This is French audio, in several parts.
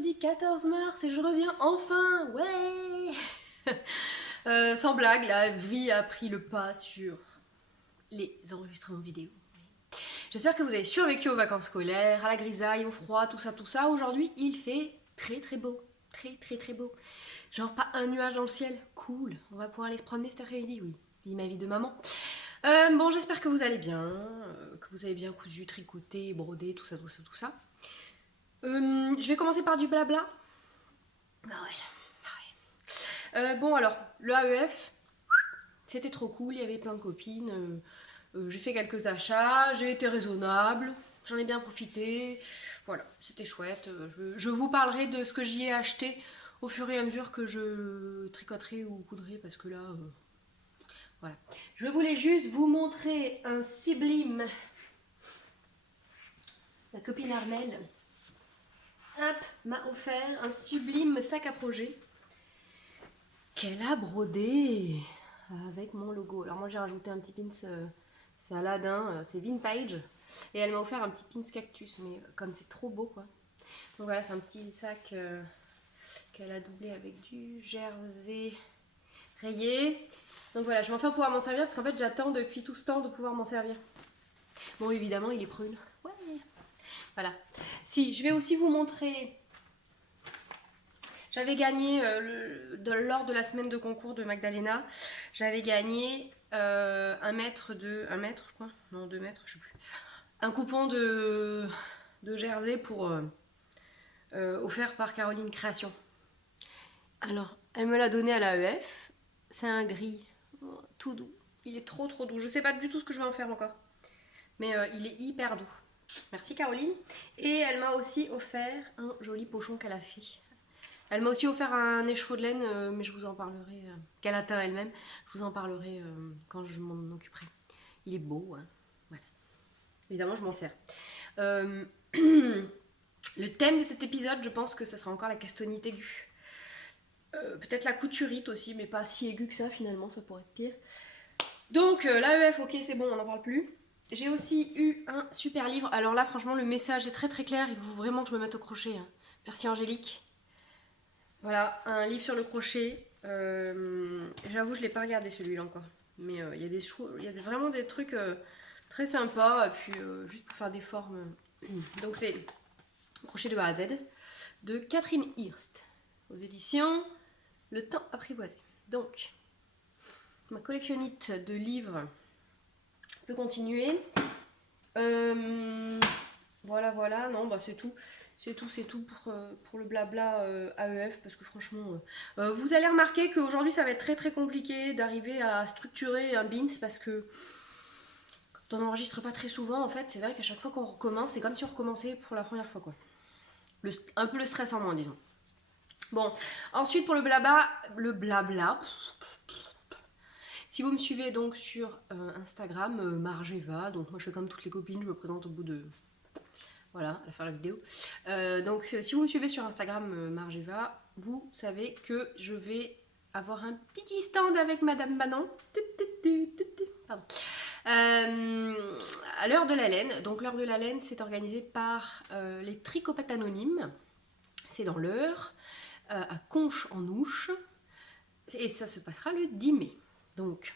mercredi 14 mars et je reviens enfin, ouais. Sans blague, la vie a pris le pas sur les enregistrements vidéo. J'espère que vous avez survécu aux vacances scolaires, à la grisaille, au froid, tout ça, tout ça. Aujourd'hui, il fait très très beau, très beau. Genre pas un nuage dans le ciel, cool. On va pouvoir aller se promener cet après-midi, oui. Vie ma vie de maman. Bon, j'espère que vous allez bien, que vous avez bien cousu, tricoté, brodé, tout ça, tout ça, tout ça. Je vais commencer par du blabla. Bah ouais. Bon alors, le AEF, c'était trop cool, il y avait plein de copines. J'ai fait quelques achats, j'ai été raisonnable, j'en ai bien profité. Voilà, c'était chouette. Je vous parlerai de ce que j'y ai acheté au fur et à mesure que je tricoterai ou coudrai parce que là, voilà. Je voulais juste vous montrer un sublime. Ma copine Armelle, hop, m'a offert un sublime sac à projet qu'elle a brodé avec mon logo. Alors moi j'ai rajouté un petit pins, c'est Aladdin, c'est vintage. Et elle m'a offert un petit pins cactus, mais comme c'est trop beau quoi. Donc voilà, c'est un petit sac qu'elle a doublé avec du jersey rayé. Donc voilà, je vais enfin pouvoir m'en servir parce qu'en fait j'attends depuis tout ce temps de pouvoir m'en servir. Bon évidemment il est prune. Ouais. Voilà. Si, je vais aussi vous montrer. J'avais gagné lors de la semaine de concours de Magdalena, j'avais gagné 1 mètre je crois, non 2 mètres, je sais plus. Un coupon de jersey pour offert par Caroline Création. Alors, elle me l'a donné à l'AEF. C'est un gris, tout doux. Il est trop doux. Je sais pas du tout ce que je vais en faire encore, mais il est hyper doux. Merci Caroline. Et elle m'a aussi offert un joli pochon qu'elle a fait. Elle m'a aussi offert un écheveau de laine, mais je vous en parlerai, qu'elle a teint elle-même. Je vous en parlerai quand je m'en occuperai. Il est beau, hein. Voilà. Évidemment, je m'en sers. Le thème de cet épisode, je pense que ce sera encore la castonite aiguë. Peut-être la couturite aussi, mais pas si aiguë que ça finalement, ça pourrait être pire. Donc, l'AEF, ok, c'est bon, on n'en parle plus. J'ai aussi eu un super livre. Alors là, franchement, le message est très clair. Il faut vraiment que je me mette au crochet, hein. Merci Angélique. Voilà, un livre sur le crochet. J'avoue, je ne l'ai pas regardé celui-là encore. Mais il y a vraiment des trucs très sympas. Et puis, juste pour faire des formes. Donc, c'est Crochet de A à Z de Catherine Hirst. Aux éditions Le Temps Apprivoisé. Donc, ma collectionnite de livres peut continuer. Voilà, non, bah c'est tout. C'est tout pour le blabla AEF parce que franchement, vous allez remarquer qu'aujourd'hui ça va être très compliqué d'arriver à structurer un bins parce que quand on n'enregistre pas très souvent, en fait, c'est vrai qu'à chaque fois qu'on recommence, c'est comme si on recommençait pour la première fois, quoi. Un peu le stress en moins, disons. Bon, ensuite pour le blabla, si vous me suivez donc sur Instagram, Margeva, donc moi je fais comme toutes les copines, je me présente au bout de... Voilà, à la fin de la vidéo. Donc si vous me suivez sur Instagram Margeva, vous savez que je vais avoir un petit stand avec Madame Manon. Pardon. À l'heure de la laine. Donc l'heure de la laine, c'est organisé par les Tricopates Anonymes. C'est dans l'Eure, à Conches-en-Ouche. Et ça se passera le 10 mai. Donc,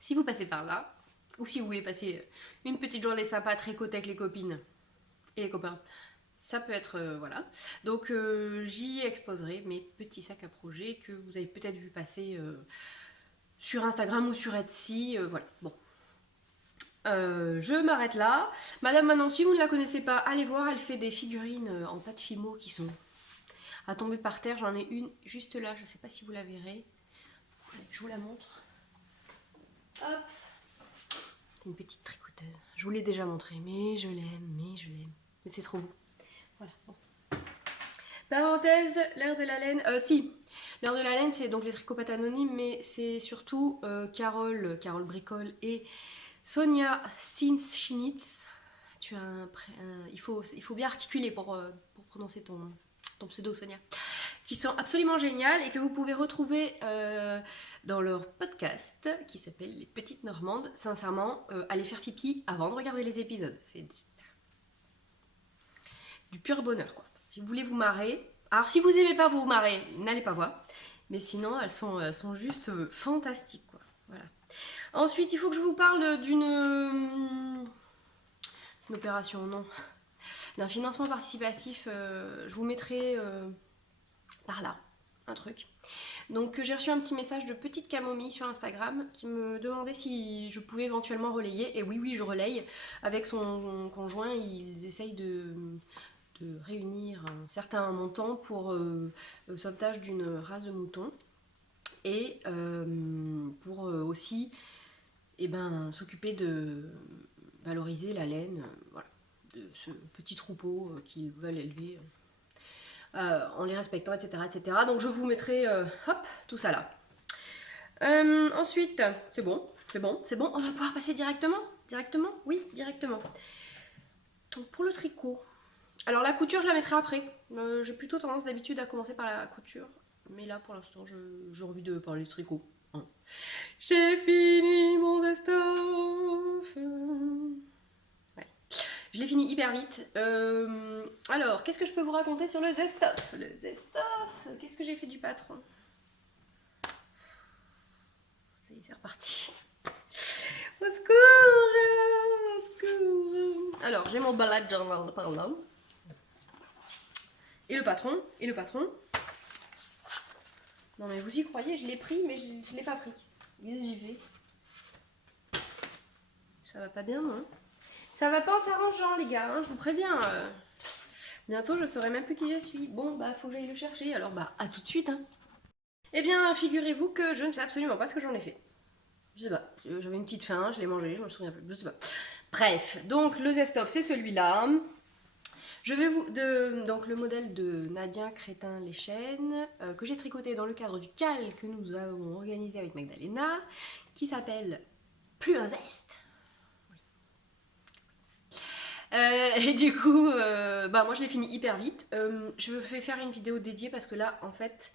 si vous passez par là, ou si vous voulez passer une petite journée sympa à tricoter avec les copines et les copains, ça peut être, voilà. Donc, j'y exposerai mes petits sacs à projet que vous avez peut-être vu passer sur Instagram ou sur Etsy, voilà. Bon. Je m'arrête là. Madame Manon, si vous ne la connaissez pas, allez voir, elle fait des figurines en pâte Fimo qui sont à tomber par terre. J'en ai une juste là, je ne sais pas si vous la verrez. Je vous la montre. Hop. C'est une petite tricoteuse. Je vous l'ai déjà montré, mais je l'aime. Mais c'est trop beau. Voilà. Bon. Parenthèse, l'heure de la laine. Si, l'heure de la laine, c'est donc les tricopates anonymes, mais c'est surtout Carole Bricole et Sonia Sinschnitz. Tu as il faut bien articuler pour prononcer ton pseudo, Sonia. Qui sont absolument géniales et que vous pouvez retrouver dans leur podcast qui s'appelle Les Petites Normandes. Sincèrement, allez faire pipi avant de regarder les épisodes. C'est du pur bonheur, quoi. Si vous voulez vous marrer, Alors si vous aimez pas vous marrer, n'allez pas voir. Mais sinon, elles sont juste fantastiques, quoi. Voilà. Ensuite, il faut que je vous parle d'une opération, non, d'un financement participatif. Je vous mettrai par là un truc. Donc j'ai reçu un petit message de Petite Camomille sur Instagram qui me demandait si je pouvais éventuellement relayer. Et oui, je relaye. Avec son conjoint, ils essayent de réunir un certain montant pour le sauvetage d'une race de moutons. Et pour aussi s'occuper de valoriser la laine voilà, de ce petit troupeau qu'ils veulent élever en les respectant, etc., etc. Donc je vous mettrai hop, tout ça là. Ensuite, c'est bon, on va pouvoir passer directement. Directement? Oui, directement. Donc pour le tricot. Alors la couture, je la mettrai après. J'ai plutôt tendance d'habitude à commencer par la couture. Mais là, pour l'instant, j'ai envie de parler du tricot. Hein. J'ai fini mon zestov. Ouais. Je l'ai fini hyper vite. Alors, qu'est-ce que je peux vous raconter sur le zestov? Le zestov, qu'est-ce que j'ai fait du patron? C'est reparti. Au secours, au secours. Alors, j'ai mon balade journal par là. Et le patron. Non mais vous y croyez, je l'ai pris, mais je l'ai pas pris. Qu'est-ce que j'y vais? Ça va pas bien, non? Ça va pas en s'arrangeant, les gars, hein, je vous préviens. Bientôt, je saurai même plus qui je suis. Bon, bah, faut que j'aille le chercher, alors bah, à tout de suite, hein. Eh bien, figurez-vous que je ne sais absolument pas ce que j'en ai fait. Je sais pas, j'avais une petite faim, je l'ai mangé, je me souviens plus, je sais pas. Bref, donc le zestop, c'est celui-là. Je vais donc le modèle de Nadia Crétin-Léchène que j'ai tricoté dans le cadre du cal que nous avons organisé avec Magdalena, qui s'appelle Plus un zeste. Et du coup, moi je l'ai fini hyper vite. Je vais faire une vidéo dédiée parce que là, en fait,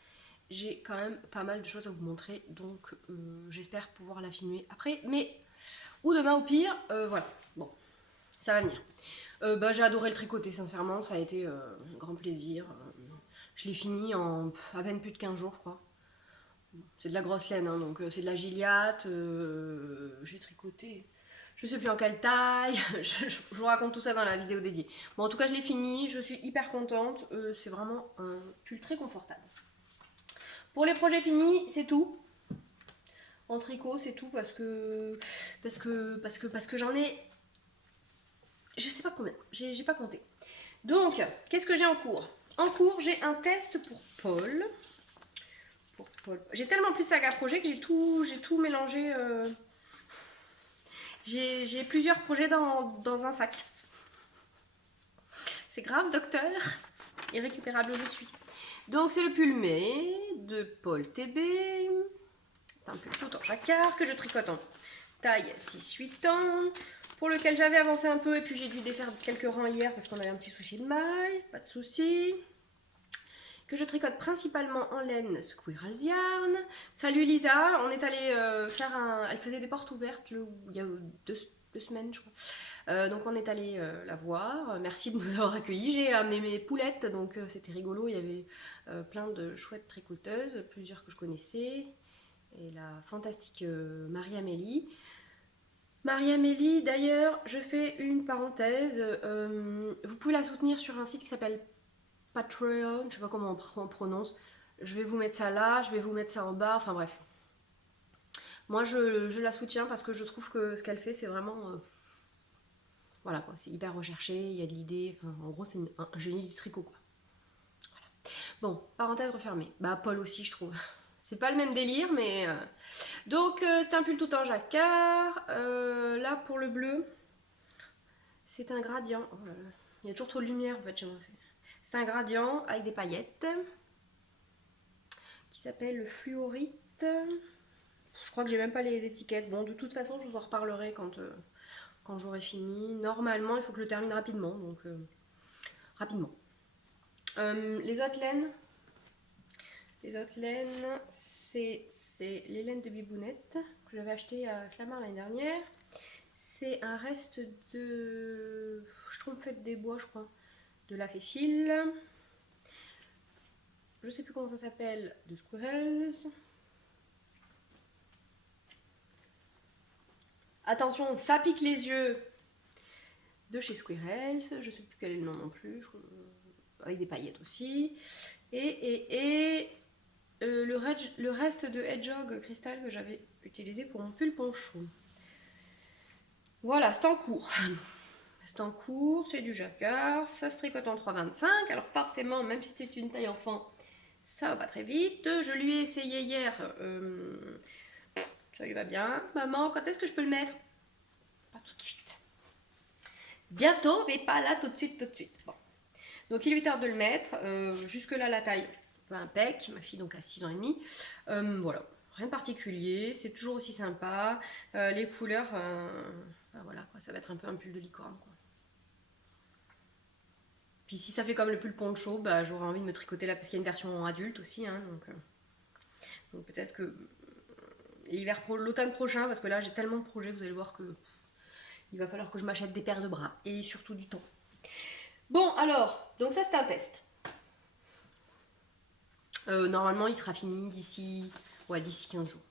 j'ai quand même pas mal de choses à vous montrer, donc j'espère pouvoir la filmer après, mais ou demain au pire, voilà. Bon, ça va venir. J'ai adoré le tricoter, sincèrement, ça a été un grand plaisir. Je l'ai fini en à peine plus de 15 jours, je crois. C'est de la grosse laine, hein, donc c'est de la gilliatte. J'ai tricoté, je sais plus en quelle taille. Je vous raconte tout ça dans la vidéo dédiée. Bon, en tout cas, je l'ai fini, je suis hyper contente. C'est vraiment un pull très confortable. Pour les projets finis, c'est tout. En tricot, c'est tout parce que j'en ai, je sais pas combien, j'ai pas compté. Donc, qu'est-ce que j'ai en cours? En cours, j'ai un test pour Paul. J'ai tellement plus de sac à projet que j'ai tout mélangé. J'ai plusieurs projets dans un sac. C'est grave, docteur. Irrécupérable, je suis. Donc, c'est le pull mai de Paul TB. C'est un pull tout en jacquard que je tricote en taille 6-8 ans. Pour lequel j'avais avancé un peu et puis j'ai dû défaire quelques rangs hier parce qu'on avait un petit souci de maille. Pas de souci. Que je tricote principalement en laine Squirrel's Yarn. Salut Lisa, on est allé faire un... Elle faisait des portes ouvertes il y a deux semaines je crois. Donc on est allé la voir. Merci de nous avoir accueillis. J'ai amené mes poulettes, donc c'était rigolo. Il y avait plein de chouettes tricoteuses, plusieurs que je connaissais. Et la fantastique Marie-Amélie. Marie-Amélie, d'ailleurs, je fais une parenthèse. Vous pouvez la soutenir sur un site qui s'appelle Patreon, je sais pas comment on prononce. Je vais vous mettre ça là, je vais vous mettre ça en bas, enfin bref. Moi je la soutiens parce que je trouve que ce qu'elle fait c'est vraiment... voilà quoi, c'est hyper recherché, il y a de l'idée, enfin en gros c'est un génie du tricot quoi. Voilà. Bon, parenthèse refermée. Bah Paul aussi je trouve. C'est pas le même délire mais... Donc c'est un pull tout en jacquard. Là pour le bleu, c'est un gradient. Oh là là. Il y a toujours trop de lumière en fait chez moi. C'est un gradient avec des paillettes qui s'appelle le fluorite. Je crois que j'ai même pas les étiquettes. Bon, de toute façon, je vous en reparlerai quand j'aurai fini. Normalement, il faut que je le termine rapidement. Donc, rapidement. Les autres laines, c'est les laines de Bibounette que j'avais acheté à Clamart l'année dernière. C'est un reste de... Je trompe fait des bois, je crois. De la Féfile. je sais plus comment ça s'appelle, de Squirrels. Attention, ça pique les yeux, de chez Squirrels. Je sais plus quel est le nom non plus, avec des paillettes aussi. Et le reste de Hedgehog Crystal que j'avais utilisé pour mon pull poncho. Voilà, c'est en cours. C'est en cours, c'est du jacquard, ça se tricote en 3,25. Alors forcément, même si c'est une taille enfant, ça va pas très vite. Je lui ai essayé hier, ça lui va bien. Maman, quand est-ce que je peux le mettre? Pas tout de suite. Bientôt, mais pas là tout de suite, tout de suite. Bon. Donc il lui tarde de le mettre. Jusque là, la taille, pas impec. Ma fille donc a 6 ans et demi. Voilà, rien de particulier. C'est toujours aussi sympa. Les couleurs, ben voilà, quoi, ça va être un peu un pull de licorne, quoi. Puis si ça fait comme le pull poncho, bah, j'aurais envie de me tricoter là parce qu'il y a une version adulte aussi. Hein, donc peut-être que l'automne prochain, parce que là j'ai tellement de projets, vous allez voir que il va falloir que je m'achète des paires de bras et surtout du temps. Bon alors, donc ça c'est un test. Normalement il sera fini d'ici 15 jours.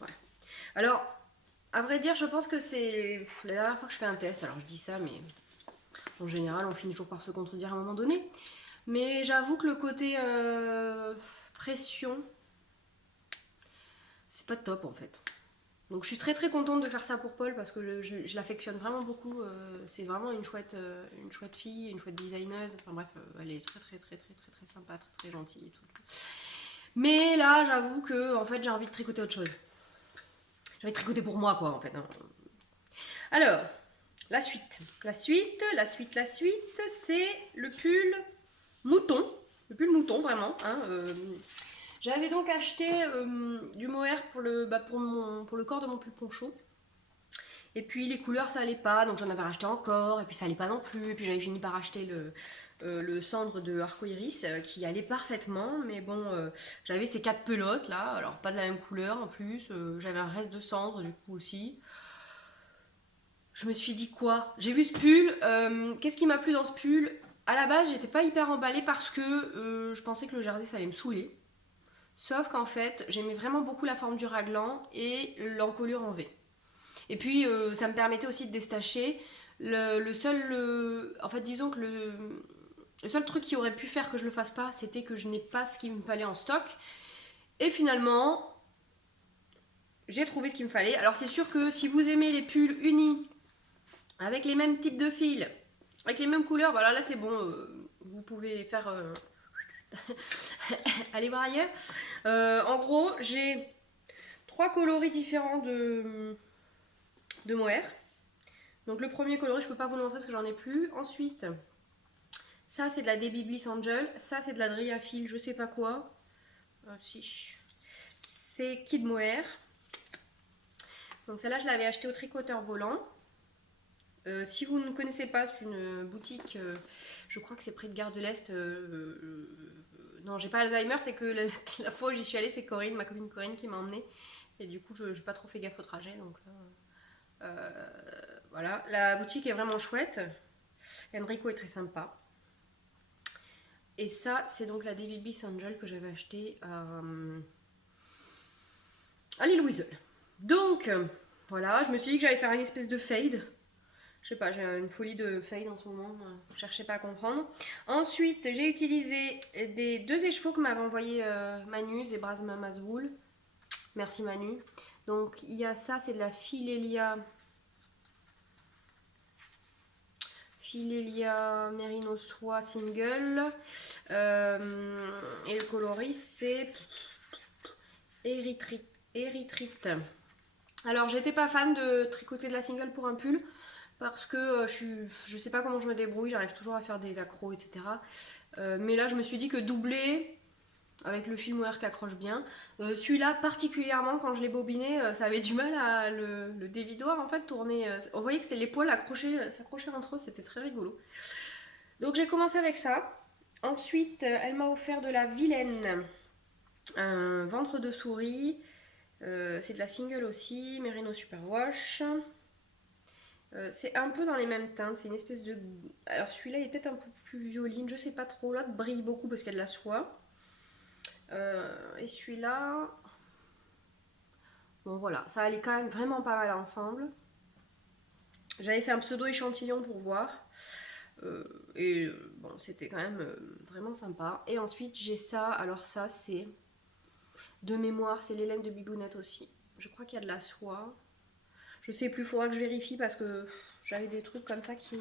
Ouais. Alors, à vrai dire, je pense que c'est la dernière fois que je fais un test. Alors je dis ça, mais en général, on finit toujours par se contredire à un moment donné. Mais j'avoue que le côté pression, c'est pas top en fait. Donc je suis très très contente de faire ça pour Paul parce que je l'affectionne vraiment beaucoup. C'est vraiment une chouette fille, une chouette designeuse. Enfin bref, elle est très très très très très très sympa, très très gentille et tout. Mais là, j'avoue que en fait, j'ai envie de tricoter autre chose. J'ai envie de tricoter pour moi, quoi, en fait. Alors, la suite, c'est le pull mouton. Le pull mouton, vraiment. Hein, j'avais donc acheté du mohair pour le corps de mon pull poncho. Et puis les couleurs ça allait pas, donc j'en avais racheté encore, et puis ça allait pas non plus. Et puis j'avais fini par acheter le cendre de Arcoiris qui allait parfaitement, mais bon, j'avais ces 4 pelotes là, alors pas de la même couleur en plus. J'avais un reste de cendre du coup aussi. Je me suis dit quoi? J'ai vu ce pull, qu'est-ce qui m'a plu dans ce pull? À la base, j'étais pas hyper emballée parce que je pensais que le jersey ça allait me saouler. Sauf qu'en fait, j'aimais vraiment beaucoup la forme du raglan et l'encolure en V. Et puis, ça me permettait aussi de déstacher. En fait, disons que le seul truc qui aurait pu faire que je le fasse pas, c'était que je n'ai pas ce qu'il me fallait en stock. Et finalement, j'ai trouvé ce qu'il me fallait. Alors, c'est sûr que si vous aimez les pulls unis, avec les mêmes types de fils, avec les mêmes couleurs, voilà, là c'est bon. Vous pouvez faire... aller voir ailleurs. En gros, j'ai 3 coloris différents de mohair. Donc le premier coloris, je peux pas vous le montrer parce que j'en ai plus. Ensuite, ça c'est de la Debbie Bliss Angel. Ça c'est de la Driafil, je sais pas quoi. Si. C'est Kid Mohair. Donc celle-là, je l'avais acheté au Tricoteur Volant. Si vous ne connaissez pas, c'est une boutique, je crois que c'est près de Gare de l'Est. Non, j'ai pas Alzheimer, c'est que la fois où j'y suis allée, c'est Corinne, ma copine Corinne qui m'a emmenée. Et du coup, je n'ai pas trop fait gaffe au trajet. Donc voilà, la boutique est vraiment chouette. Enrico est très sympa. Et ça, c'est donc la Debbie Bliss Angel que j'avais acheté à l'île Weasel. Donc, voilà, je me suis dit que j'allais faire une espèce de fade. Je sais pas, j'ai une folie de fade en ce moment, je cherchais pas à comprendre. Ensuite, j'ai utilisé des 2 écheveaux que m'avait envoyé Manu, Zebras Mamazwool. Merci Manu. Donc il y a ça, c'est de la Filelia Merino Soie Single. Et le coloris, c'est Erythrite. Alors j'étais pas fan de tricoter de la single pour un pull. Parce que je sais pas comment je me débrouille, j'arrive toujours à faire des accros, etc. Mais là, je me suis dit que doubler, avec le fil mohair qui accroche bien, celui-là particulièrement, quand je l'ai bobiné, ça avait du mal à le dévidoir, en fait, tourner. On voyait que c'est les poils s'accrochaient entre eux, c'était très rigolo. Donc j'ai commencé avec ça. Ensuite, elle m'a offert de la Vilaine, un ventre de souris. C'est de la single aussi, Merino Superwash. C'est un peu dans les mêmes teintes, c'est une espèce de... Alors celui-là il est peut-être un peu plus violine, je sais pas trop. L'autre brille beaucoup parce qu'il y a de la soie. Et celui-là... Bon voilà, ça allait quand même vraiment pas mal ensemble. J'avais fait un pseudo échantillon pour voir. Bon, c'était quand même vraiment sympa. Et ensuite j'ai ça, alors ça c'est de mémoire, c'est les laines de Bibounette aussi. Je crois qu'il y a de la soie. Je sais plus, faudra que je vérifie parce que j'avais des trucs comme ça qui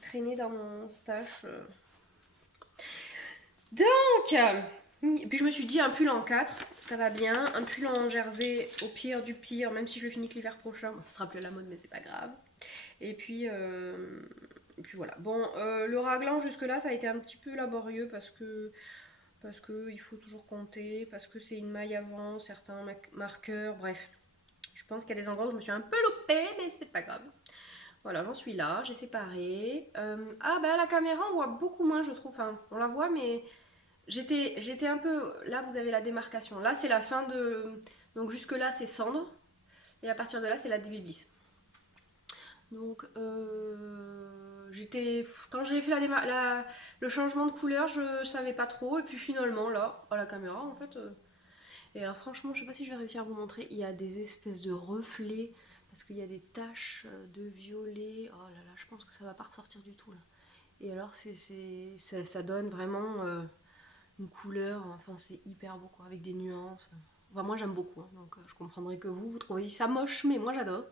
traînaient dans mon stash. Donc, et puis je me suis dit un pull en 4, ça va bien. Un pull en jersey, au pire du pire, même si je le finis que l'hiver prochain. Bon, ça sera plus à la mode, mais c'est pas grave. Et puis voilà. Bon, le raglan jusque-là, ça a été un petit peu laborieux parce que il faut toujours compter, parce que c'est une maille avant, certains marqueurs, bref. Je pense qu'il y a des endroits où je me suis un peu loupée, mais c'est pas grave. Voilà, j'en suis là, j'ai séparé. Ah bah la caméra on voit beaucoup moins je trouve, enfin on la voit mais j'étais un peu... Là vous avez la démarcation, là c'est la fin de... Donc jusque là c'est cendre, et à partir de là c'est la débiblis. Donc quand j'ai fait le changement de couleur je savais pas trop, et puis finalement là, à la caméra en fait... Et alors franchement, je sais pas si je vais réussir à vous montrer, il y a des espèces de reflets, parce qu'il y a des taches de violet. Oh là là, je pense que ça va pas ressortir du tout là. Et alors ça donne vraiment une couleur, enfin c'est hyper beau quoi, avec des nuances. Enfin moi j'aime beaucoup, hein, donc je comprendrai que vous trouvez ça moche, mais moi j'adore.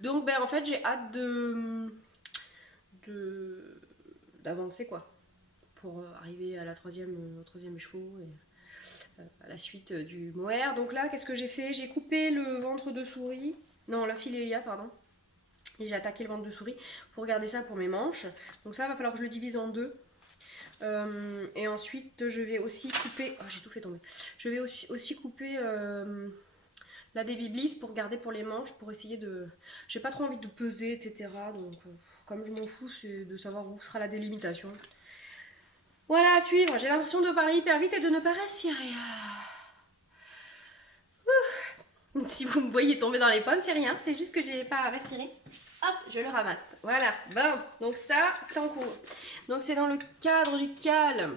Donc ben en fait j'ai hâte d'avancer quoi, pour arriver à au troisième écheveau et à la suite du mohair. Donc là, qu'est-ce que j'ai fait? J'ai coupé le ventre de souris, non, la filélia, pardon, et j'ai attaqué le ventre de souris pour garder ça pour mes manches. Donc ça, va falloir que je le divise en deux. Et ensuite, je vais aussi couper... Oh, j'ai tout fait tomber. Je vais aussi couper la débiblis pour garder pour les manches, pour essayer de... J'ai pas trop envie de peser, etc. Donc, comme je m'en fous, c'est de savoir où sera la délimitation. Voilà, à suivre. J'ai l'impression de parler hyper vite et de ne pas respirer. Si vous me voyez tomber dans les pommes, c'est rien, c'est juste que j'ai pas à respirer. Hop, je le ramasse. Voilà, bon, donc ça, c'est en cours. Donc c'est dans le cadre du cal.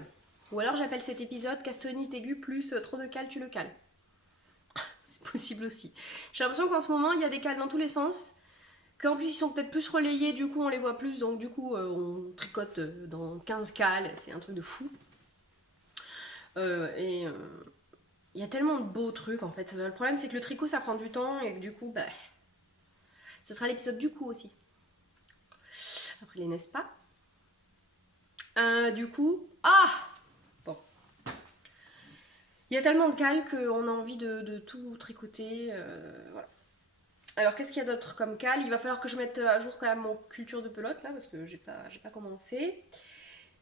Ou alors j'appelle cet épisode Castonite aiguë plus trop de cal, tu le cales. C'est possible aussi. J'ai l'impression qu'en ce moment, il y a des cales dans tous les sens. Qu'en plus, ils sont peut-être plus relayés, du coup, on les voit plus. Donc du coup, on tricote dans 15 cales. C'est un truc de fou. Il y a tellement de beaux trucs en fait. Le problème c'est que le tricot ça prend du temps et que du coup, bah, ce sera l'épisode du coup aussi. Après les n'est-ce pas. Du coup, bon. Il y a tellement de cales qu'on a envie de tout tricoter. Voilà. Alors qu'est-ce qu'il y a d'autre comme cale? Il va falloir que je mette à jour quand même mon culture de pelote là parce que j'ai pas commencé.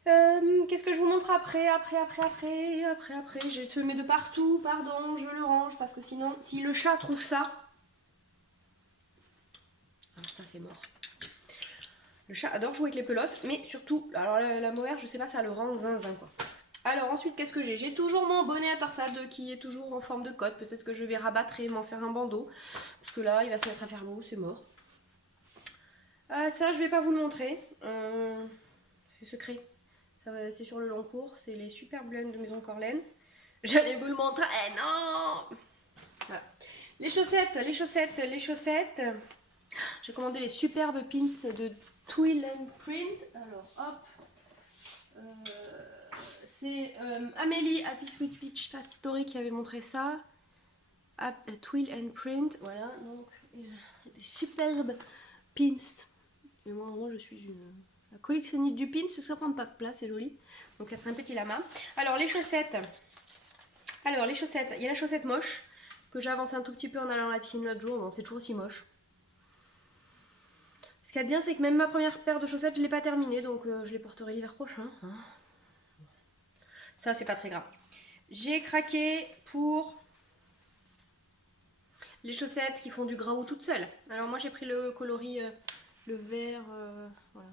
Qu'est-ce que je vous montre après? Je semé de partout, pardon, je le range parce que sinon, si le chat trouve ça, alors ça c'est mort. Le chat adore jouer avec les pelotes, mais surtout, alors la mohair, je sais pas, ça le rend zinzin quoi. Alors ensuite, qu'est-ce que j'ai? J'ai toujours mon bonnet à torsade qui est toujours en forme de cotte. Peut-être que je vais rabattre et m'en faire un bandeau. Parce que là, il va se mettre à faire beau, c'est mort. Ça, je vais pas vous le montrer. C'est secret. C'est sur le long cours, c'est les superbes laines de Maison Corlaine. J'allais vous le montrer, non. Voilà. Les chaussettes. J'ai commandé les superbes pins de Twill and Print. Alors hop, c'est Amélie Happy Sweet Peach Factory qui avait montré ça. Twill and Print, voilà, donc des superbes pins. Mais moi je suis la collectionniste du pins parce que ça prend pas de place, c'est joli. Donc ça serait un petit lama. Alors les chaussettes, il y a la chaussette moche que j'ai avancé un tout petit peu en allant à la piscine l'autre jour. Bon, c'est toujours aussi moche. Ce qu'il y a de bien, c'est que même ma première paire de chaussettes, je ne l'ai pas terminée, donc je les porterai l'hiver prochain. Hein. Ça, c'est pas très grave. J'ai craqué pour les chaussettes qui font du graou toutes seules. Alors moi, j'ai pris le coloris, le vert, voilà.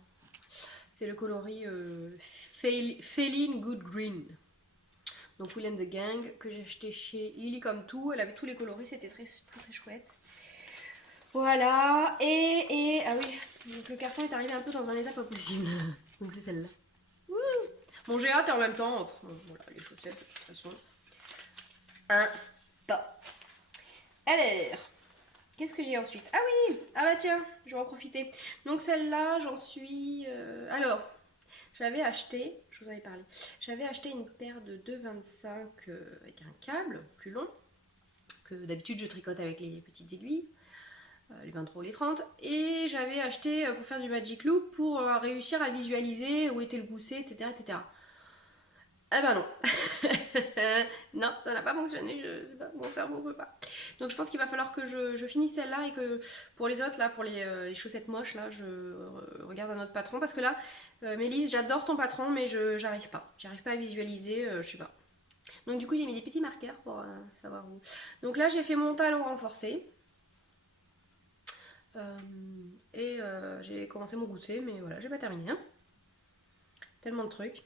C'est le coloris Feeling Good Green. Donc Will and the Gang, que j'ai acheté chez Lily comme tout. Elle avait tous les coloris, c'était très chouette. Voilà, ah oui, donc le carton est arrivé un peu dans un état pas possible. Donc c'est celle-là. Bon, j'ai hâte et en même temps, voilà, les chaussettes de toute façon. Un pas. Alors, qu'est-ce que j'ai ensuite? Ah oui, ah bah tiens, je vais en profiter. Donc celle-là, j'en suis... Alors, j'avais acheté, je vous avais parlé, j'avais acheté une paire de 2,25 avec un câble plus long, que d'habitude je tricote avec les petites aiguilles. Les 23 ou les 30, et j'avais acheté pour faire du Magic Loop pour réussir à visualiser où était le gousset, etc. etc. Eh ben non. Non, ça n'a pas fonctionné, je sais pas, mon cerveau veut pas. Donc je pense qu'il va falloir que je finisse celle-là et que pour les autres, là, pour les chaussettes moches, là, je regarde un autre patron. Parce que là, Mélisse, j'adore ton patron, mais j'arrive pas. J'arrive pas à visualiser, je sais pas. Donc du coup, j'ai mis des petits marqueurs pour savoir où. Donc là, j'ai fait mon talon renforcé. J'ai commencé mon gousset, mais voilà, j'ai pas terminé. Hein. Tellement de trucs.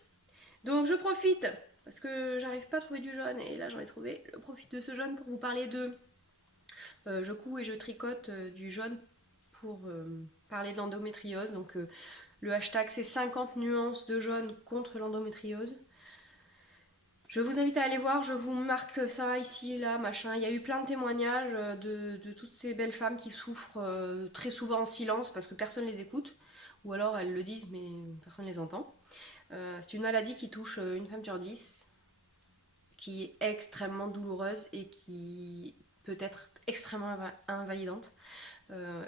Donc je profite, parce que j'arrive pas à trouver du jaune, et là j'en ai trouvé. Je profite de ce jaune pour vous parler de... je couds et je tricote du jaune pour parler de l'endométriose. Donc le hashtag c'est 50 nuances de jaune contre l'endométriose. Je vous invite à aller voir, je vous marque ça ici, là, machin. Il y a eu plein de témoignages de toutes ces belles femmes qui souffrent très souvent en silence parce que personne ne les écoute. Ou alors elles le disent mais personne ne les entend. C'est une maladie qui touche une femme sur 10, qui est extrêmement douloureuse et qui peut être extrêmement invalidante.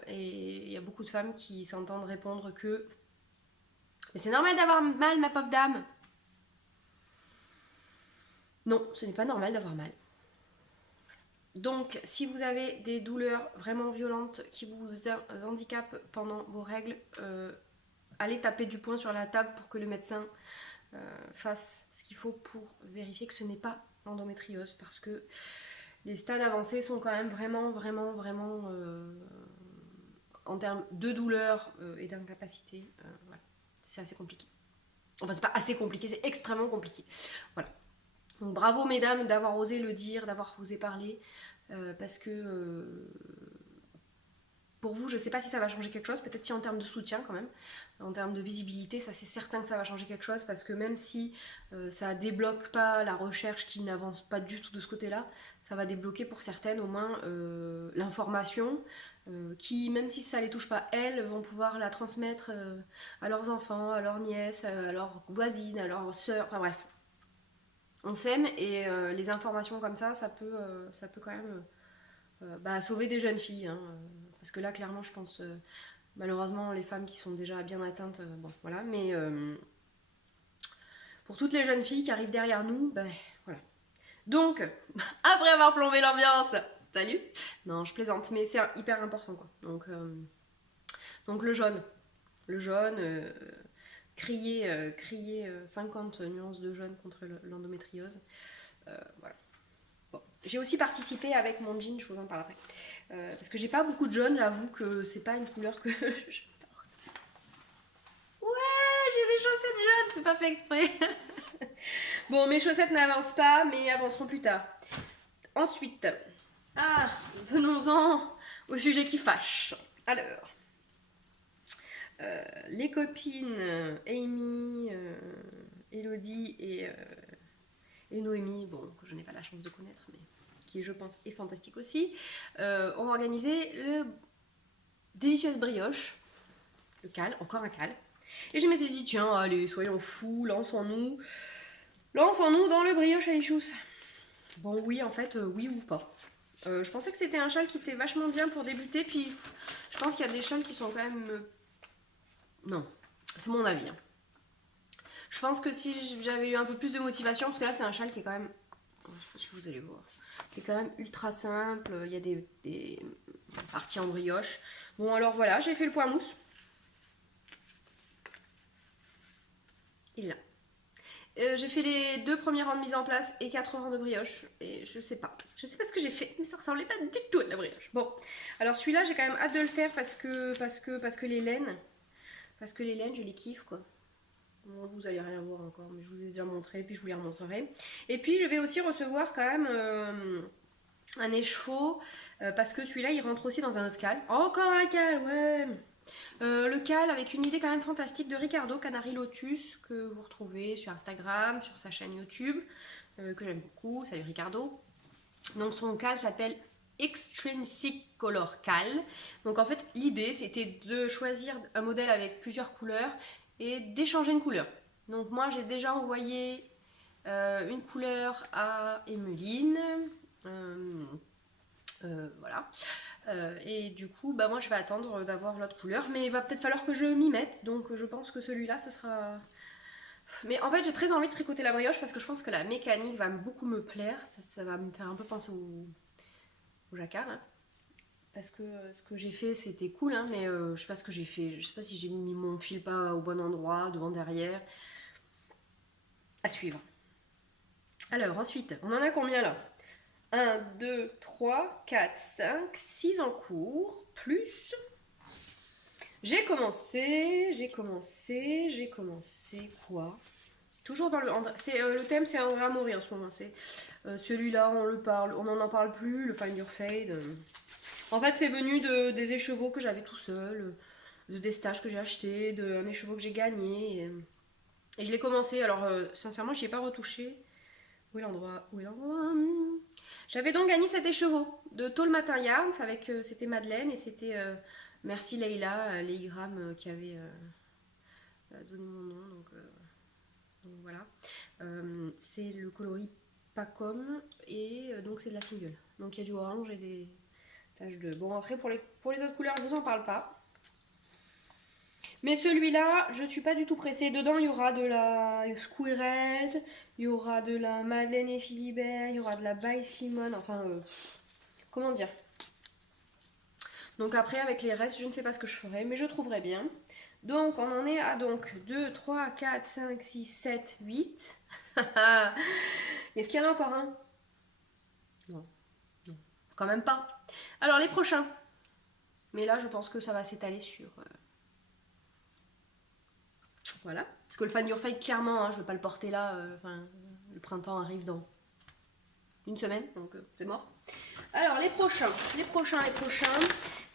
Et il y a beaucoup de femmes qui s'entendent répondre que « Mais c'est normal d'avoir mal, ma pauvre dame !» Non, ce n'est pas normal d'avoir mal. Donc, si vous avez des douleurs vraiment violentes qui vous handicapent pendant vos règles, allez taper du poing sur la table pour que le médecin fasse ce qu'il faut pour vérifier que ce n'est pas l'endométriose. Parce que les stades avancés sont quand même vraiment en termes de douleur et d'incapacité, voilà, c'est assez compliqué. Enfin, c'est pas assez compliqué, c'est extrêmement compliqué. Voilà. Donc bravo mesdames d'avoir osé le dire, d'avoir osé parler, parce que pour vous, je sais pas si ça va changer quelque chose, peut-être si en termes de soutien quand même, en termes de visibilité, ça c'est certain que ça va changer quelque chose, parce que même si ça débloque pas la recherche qui n'avance pas du tout de ce côté-là, ça va débloquer pour certaines au moins l'information, qui même si ça les touche pas elles, vont pouvoir la transmettre à leurs enfants, à leurs nièces, à leurs voisines, à leurs sœurs, enfin bref. On s'aime et les informations comme ça peut quand même sauver des jeunes filles. Hein, parce que là, clairement, je pense, malheureusement, les femmes qui sont déjà bien atteintes, bon, voilà. Mais pour toutes les jeunes filles qui arrivent derrière nous, ben voilà. Donc, après avoir plombé l'ambiance, salut. Non, je plaisante, mais c'est hyper important, quoi. Donc le jaune. Le jaune... crier 50 nuances de jaune contre l'endométriose. Voilà. Bon. J'ai aussi participé avec mon jean, je vous en parlerai. Parce que j'ai pas beaucoup de jaune, j'avoue que c'est pas une couleur que je porte. Ouais, j'ai des chaussettes jaunes, c'est pas fait exprès. Bon, mes chaussettes n'avancent pas, mais avanceront plus tard. Ensuite, venons-en au sujet qui fâche. Alors, les copines Amy, Elodie et Noémie, bon, que je n'ai pas la chance de connaître, mais qui je pense est fantastique aussi, ont organisé le Délicieuse Brioche, le cal, encore un cal. Et je m'étais dit, tiens, allez, soyons fous, lançons-nous dans le brioche à l'échousse. Bon, oui, en fait, oui ou pas. Je pensais que c'était un châle qui était vachement bien pour débuter, puis je pense qu'il y a des châles qui sont quand même... Non, c'est mon avis. Hein. Je pense que si j'avais eu un peu plus de motivation, parce que là c'est un châle qui est quand même, je sais pas si vous allez voir, qui est quand même ultra simple, il y a des parties en brioche. Bon alors voilà, j'ai fait le point mousse. Il est là. J'ai fait les 2 premiers rangs de mise en place et 4 rangs de brioche. Et je sais pas ce que j'ai fait, mais ça ressemblait pas du tout à de la brioche. Bon, alors celui-là j'ai quand même hâte de le faire parce que les laines, je les kiffe quoi. Bon, vous allez rien voir encore, mais je vous ai déjà montré, puis je vous les remontrerai. Et puis je vais aussi recevoir quand même un écheveau, parce que celui-là il rentre aussi dans un autre cal. Encore un cal, ouais. Le cal avec une idée quand même fantastique de Ricardo Canary Lotus que vous retrouvez sur Instagram, sur sa chaîne YouTube, que j'aime beaucoup. Salut Ricardo. Donc son cal s'appelle Extrinsic Color Cal. Donc en fait l'idée c'était de choisir un modèle avec plusieurs couleurs et d'échanger une couleur. Donc moi j'ai déjà envoyé une couleur à Emeline. Voilà. Et du coup, bah moi je vais attendre d'avoir l'autre couleur, mais il va peut-être falloir que je m'y mette, donc je pense que celui-là ce sera. Mais en fait, j'ai très envie de tricoter la brioche parce que je pense que la mécanique va beaucoup me plaire, ça va me faire un peu penser au jacquard. Hein. Parce que ce que j'ai fait c'était cool, hein, mais je sais pas ce que j'ai fait, je sais pas si j'ai mis mon fil pas au bon endroit, devant, derrière. À suivre. Alors ensuite, on en a combien là? 1, 2, 3, 4, 5, 6 en cours, plus. J'ai commencé quoi? Toujours dans le. Le thème, c'est André Amaury en ce moment. C'est celui-là, on n'en parle plus, le Find Your Fade. En fait, c'est venu des écheveaux que j'avais tout seul, de des stages que j'ai achetés, d'un écheveau que j'ai gagné. Et je l'ai commencé, alors sincèrement, je n'y ai pas retouché. Où est l'endroit? J'avais donc gagné cet écheveau de Tall Matin Yarns avec c'était Madeleine et c'était merci Leïla, Leigram qui avait donné mon nom donc voilà. C'est le coloris Pacom et donc c'est de la single. Donc il y a du orange et des taches de. Bon après pour les autres couleurs je vous en parle pas. Mais celui-là, je suis pas du tout pressée. Dedans, il y aura de la Squirrels, il y aura de la Madeleine et Philibert, il y aura de la By Simone, enfin, comment dire. Donc après, avec les restes, je ne sais pas ce que je ferai, mais je trouverai bien. Donc, on en est à donc 2, 3, 4, 5, 6, 7, 8. Est-ce qu'il y en a encore un? Non. Non. Quand même pas. Alors, les prochains. Mais là, je pense que ça va s'étaler sur... Voilà. Parce que le Find Your Fade, clairement, hein, je ne vais pas le porter là. Le printemps arrive dans une semaine, donc c'est mort. Alors, les prochains.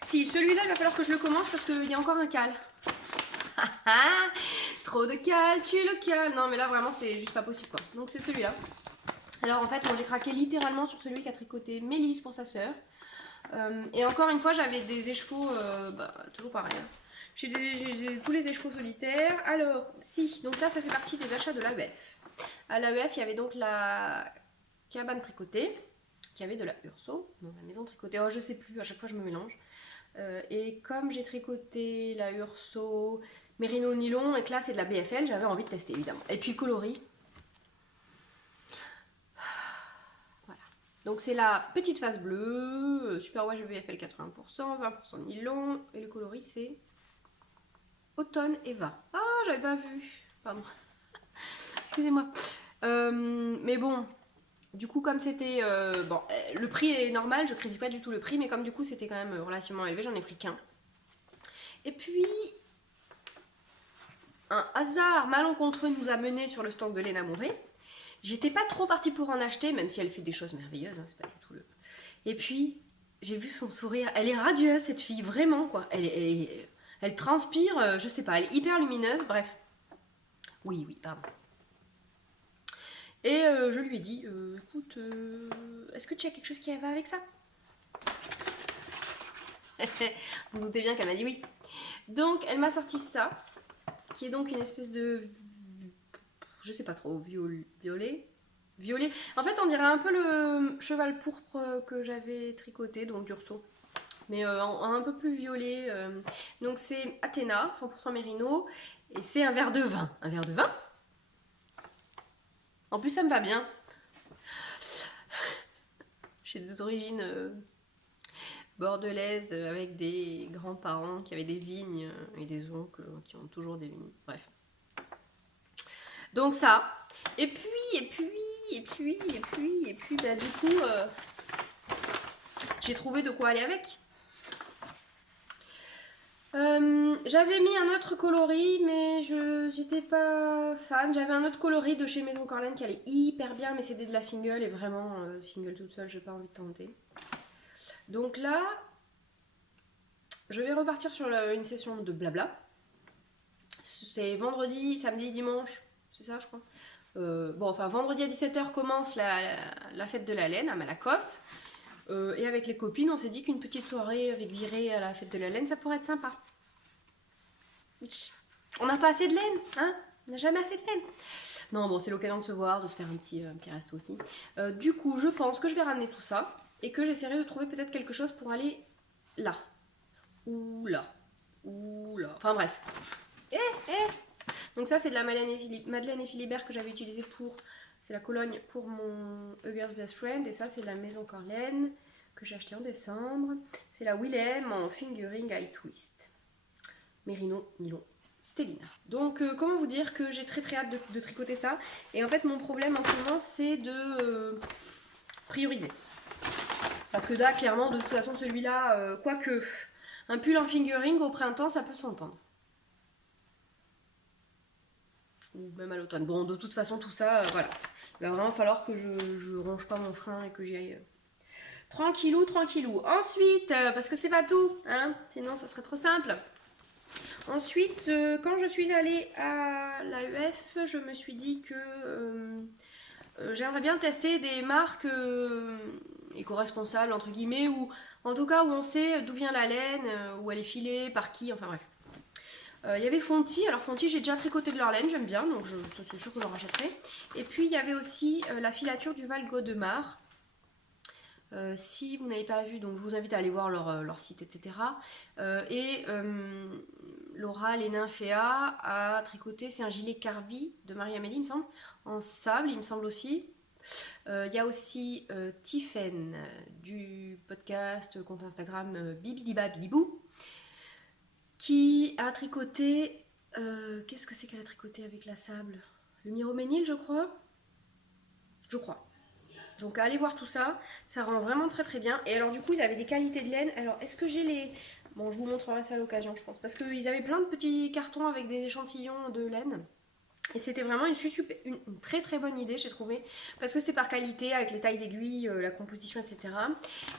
Si, celui-là, il va falloir que je le commence parce qu'il y a encore un cal. Trop de cal, tu le cal. Non, mais là, vraiment, c'est juste pas possible, quoi. Donc, c'est celui-là. Alors, en fait, moi, j'ai craqué littéralement sur celui qui a tricoté Mélisse pour sa sœur. Et encore une fois, j'avais des écheveaux, toujours pareil. Hein. J'ai tous les écheveaux solitaires. Alors, si, donc là, ça fait partie des achats de l'AEF. À l'AEF, il y avait donc la cabane tricotée, qui avait de la Urso, donc la maison tricotée. Oh, je sais plus, à chaque fois, je me mélange. Et comme j'ai tricoté la Urso, Merino Nylon, et que là, c'est de la BFL, j'avais envie de tester, évidemment. Et puis le coloris. Voilà. Donc, c'est la petite face bleue, Superwash BFL 80%, 20% nylon, et le coloris, c'est... Automne Eva. Ah, j'avais pas vu. Pardon. Excusez-moi. Mais bon, du coup, comme c'était... le prix est normal, je critique pas du tout le prix, mais comme du coup, c'était quand même relativement élevé, j'en ai pris qu'un. Et puis, un hasard malencontreux nous a menés sur le stand de Léna Mouré. J'étais pas trop partie pour en acheter, même si elle fait des choses merveilleuses, hein, c'est pas du tout le... Et puis, j'ai vu son sourire. Elle est radieuse, cette fille, vraiment, quoi. Elle transpire, je sais pas, elle est hyper lumineuse, bref. Oui, pardon. Et je lui ai dit, écoute, est-ce que tu as quelque chose qui va avec ça? Vous doutez bien qu'elle m'a dit oui. Donc, elle m'a sorti ça, qui est donc une espèce de... Je sais pas trop, violet. En fait, on dirait un peu le cheval pourpre que j'avais tricoté, donc d'Urso. Mais un peu plus violet. Donc c'est Athéna, 100% mérino. Et c'est un verre de vin. Un verre de vin? En plus, ça me va bien. J'ai des origines bordelaises avec des grands-parents qui avaient des vignes et des oncles qui ont toujours des vignes. Bref. Donc ça. Et puis, bah, du coup, j'ai trouvé de quoi aller avec. J'avais mis un autre coloris, mais j'étais pas fan. J'avais un autre coloris de chez Maison Corlaine qui allait hyper bien, mais c'était de la single, et vraiment, single toute seule, j'ai pas envie de tenter. Donc là, je vais repartir sur une session de blabla. C'est vendredi, samedi, dimanche, c'est ça je crois. Bon, enfin, vendredi à 17h commence la fête de la laine à Malakoff. Et avec les copines, on s'est dit qu'une petite soirée avec virée à la fête de la laine, ça pourrait être sympa. On n'a pas assez de laine, hein? On n'a jamais assez de laine. Non, bon, c'est l'occasion de se voir, de se faire un petit resto aussi. Du coup, je pense que je vais ramener tout ça et que j'essaierai de trouver peut-être quelque chose pour aller là. Ou là. Ou là. Enfin bref. Donc ça, c'est de la Madeleine et Philibert que j'avais utilisé pour... C'est la Cologne pour mon A Girl's Best Friend. Et ça, c'est la Maison Corlaine que j'ai acheté en décembre. C'est la Willem en Fingering High Twist. Mérino, nylon, Stélina. Donc comment vous dire que j'ai très très hâte de tricoter ça. Et en fait mon problème en ce moment c'est de prioriser. Parce que là clairement de toute façon celui-là, quoique un pull en fingering au printemps ça peut s'entendre. Ou même à l'automne. Bon de toute façon tout ça, voilà. Il va vraiment falloir que je ronge pas mon frein et que j'y aille tranquillou, tranquillou. Ensuite, parce que c'est pas tout, hein, sinon ça serait trop simple. Ensuite, quand je suis allée à l'AEF, je me suis dit que j'aimerais bien tester des marques éco-responsables, entre guillemets, ou en tout cas où on sait d'où vient la laine, où elle est filée, par qui, enfin bref. Il y avait Fonty, alors Fonty j'ai déjà tricoté de leur laine, j'aime bien, donc c'est sûr que j'en rachèterai. Et puis il y avait aussi la filature du Val Godemar. Si vous n'avez pas vu, donc je vous invite à aller voir leur site, etc. Laura Lénin-Féa a tricoté, c'est un gilet Carvi de Marie-Amélie, il me semble, en sable, il me semble aussi. Il y a aussi Tiffen du podcast, compte Instagram Bibidiba Bidibou, qui a tricoté, qu'est-ce que c'est qu'elle a tricoté avec la sable? Le Miroménil, je crois. Donc allez voir tout ça, ça rend vraiment très très bien. Et alors du coup ils avaient des qualités de laine. Alors est-ce que j'ai les... Bon je vous montrerai ça à l'occasion je pense. Parce qu'ils avaient plein de petits cartons avec des échantillons de laine. Et c'était vraiment une très très bonne idée j'ai trouvé. Parce que c'était par qualité avec les tailles d'aiguilles, la composition etc.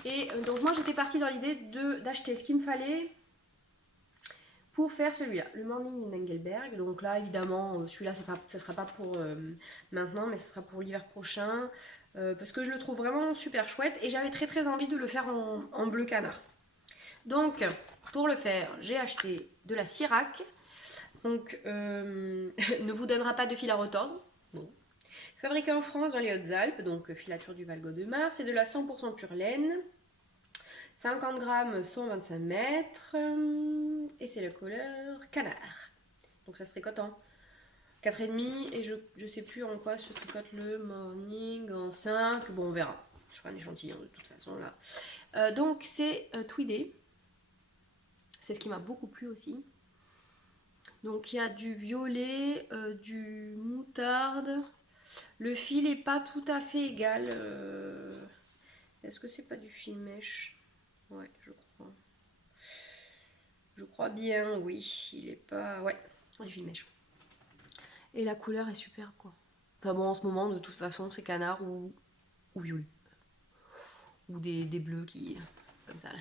Et donc moi j'étais partie dans l'idée d'acheter ce qu'il me fallait pour faire celui-là, le Morning in Engelberg. Donc là évidemment celui-là ça sera pas pour maintenant mais ce sera pour l'hiver prochain. Parce que je le trouve vraiment super chouette et j'avais très très envie de le faire en bleu canard. Donc pour le faire j'ai acheté de la Cirac, donc ne vous donnera pas de fil à retordre. Bon. Fabriqué en France dans les Hautes-Alpes, donc filature du Val Godemar, c'est de la 100% pure laine, 50 grammes 125 mètres et c'est la couleur canard. Donc ça se tricote en 4,5 et je sais plus en quoi se tricote le morning, en 5, bon on verra, je ferai un échantillon de toute façon là. Donc c'est tweedé, c'est ce qui m'a beaucoup plu aussi. Donc il y a du violet, du moutarde, le fil est pas tout à fait égal, est-ce que c'est pas du fil mèche? Ouais je crois. Je crois bien, oui, il est pas... Ouais, du fil mèche. Et la couleur est super quoi. Enfin bon en ce moment de toute façon c'est canard ou violet. Ou des bleus qui... comme ça là.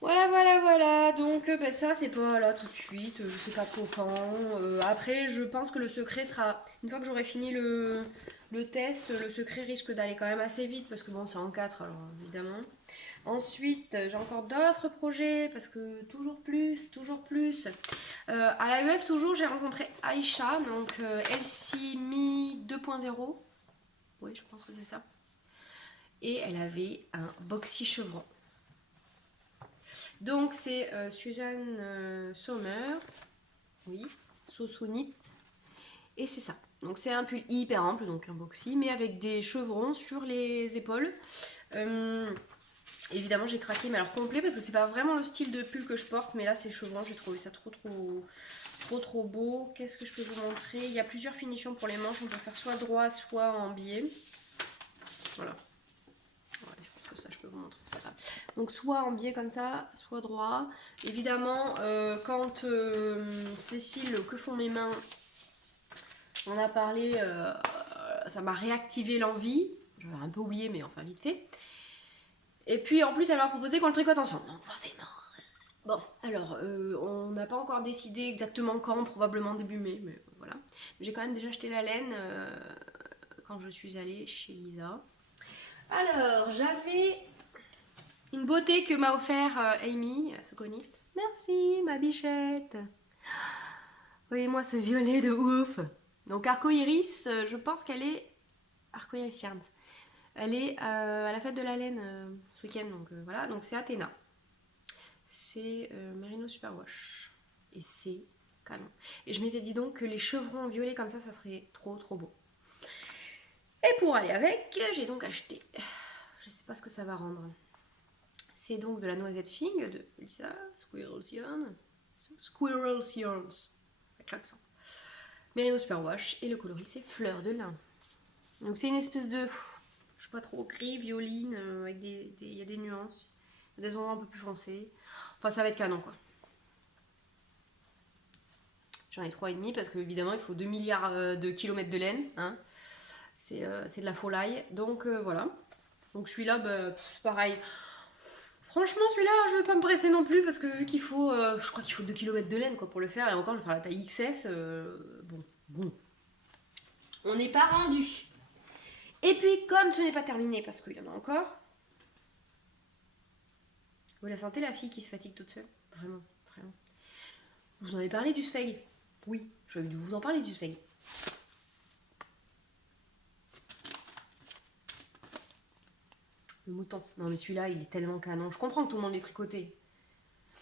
Voilà. Donc ben, ça c'est pas là tout de suite, je sais pas trop quand. Après je pense que le secret sera... Une fois que j'aurai fini le test, le secret risque d'aller quand même assez vite parce que bon c'est en 4 alors évidemment. Ensuite, j'ai encore d'autres projets parce que toujours plus. À l'AEF, toujours, j'ai rencontré Aïcha, donc Elsimi 2.0. Oui, je pense que c'est ça. Et elle avait un boxy chevron. Donc, c'est Suzanne Sommer. Oui, Sosonite. Et c'est ça. Donc, c'est un pull hyper ample, donc un boxy, mais avec des chevrons sur les épaules. Évidemment j'ai craqué mais alors complet parce que c'est pas vraiment le style de pull que je porte, mais là c'est chevrons, j'ai trouvé ça trop beau. Qu'est-ce que je peux vous montrer? Il y a plusieurs finitions pour les manches, on peut faire soit droit soit en biais. Voilà. Ouais, je pense que ça je peux vous montrer, c'est pas grave. Donc soit en biais comme ça, soit droit. Évidemment, quand Cécile, que font mes mains, on a parlé, ça m'a réactivé l'envie. J'avais un peu oublié, mais enfin vite fait. Et puis en plus, elle m'a proposé qu'on le tricote ensemble. Donc forcément. Bon, alors, on n'a pas encore décidé exactement quand, probablement début mai, mais voilà. J'ai quand même déjà acheté la laine quand je suis allée chez Lisa. Alors, j'avais une beauté que m'a offert Amy, Soconiste. Merci, ma bichette. Voyez-moi ce violet de ouf. Donc, Arco-Iris, je pense qu'elle est Arco-Iris Yarns. Elle est à la fête de la laine ce week-end, donc voilà. Donc, c'est Athéna. C'est Merino Superwash. Et c'est canon. Et je m'étais dit donc que les chevrons violets comme ça serait trop trop beau. Et pour aller avec, j'ai donc acheté. Je sais pas ce que ça va rendre. C'est donc de la noisette figue de Lisa, Squirrel's Yarn. Squirrel's Yarns. Avec l'accent. Merino Superwash. Et le coloris, c'est fleur de lin. Donc c'est une espèce de. Je sais pas trop, gris, violine, avec il y a des nuances. Il y a des endroits un peu plus foncés. Enfin, ça va être canon, quoi. J'en ai 3,5 parce que, évidemment, il faut 2 milliards de kilomètres de laine. Hein. C'est de la folie. Donc, voilà. Donc, celui-là, bah, c'est pareil. Franchement, celui-là, je ne vais pas me presser non plus parce que vu qu'il faut, je crois qu'il faut 2 kilomètres de laine quoi, pour le faire. Et encore, je vais faire la taille XS. Bon. On n'est pas rendu. Et puis, comme ce n'est pas terminé parce qu'il y en a encore, vous la sentez la fille qui se fatigue toute seule? Vraiment, vraiment. Vous en avez parlé du Spheg? Oui, j'avais dû vous en parler du Spheg. Le mouton. Non mais celui-là, il est tellement canon. Je comprends que tout le monde l'ait tricoté.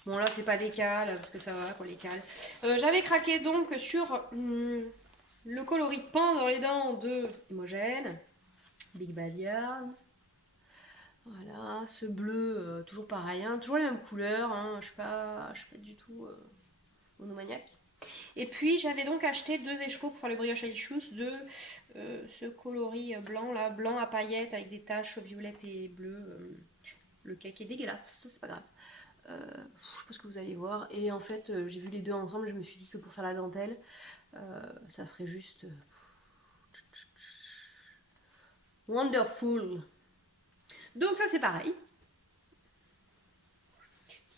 Bon là, c'est pas des cales, parce que ça va, quoi, les cales. J'avais craqué donc sur le coloris peint dans les dents de Imogen. Big Bad Yarn. Voilà, ce bleu, toujours pareil, hein, toujours les mêmes couleurs. Hein, je suis pas du tout monomaniaque. Et puis j'avais donc acheté 2 écheveaux pour faire le brioche issues de ce coloris blanc là, blanc à paillettes avec des taches violettes et bleues. Le cake est dégueulasse, c'est pas grave. Je sais pas ce que vous allez voir. Et en fait, j'ai vu les deux ensemble et je me suis dit que pour faire la dentelle, ça serait juste wonderful. Donc ça c'est pareil.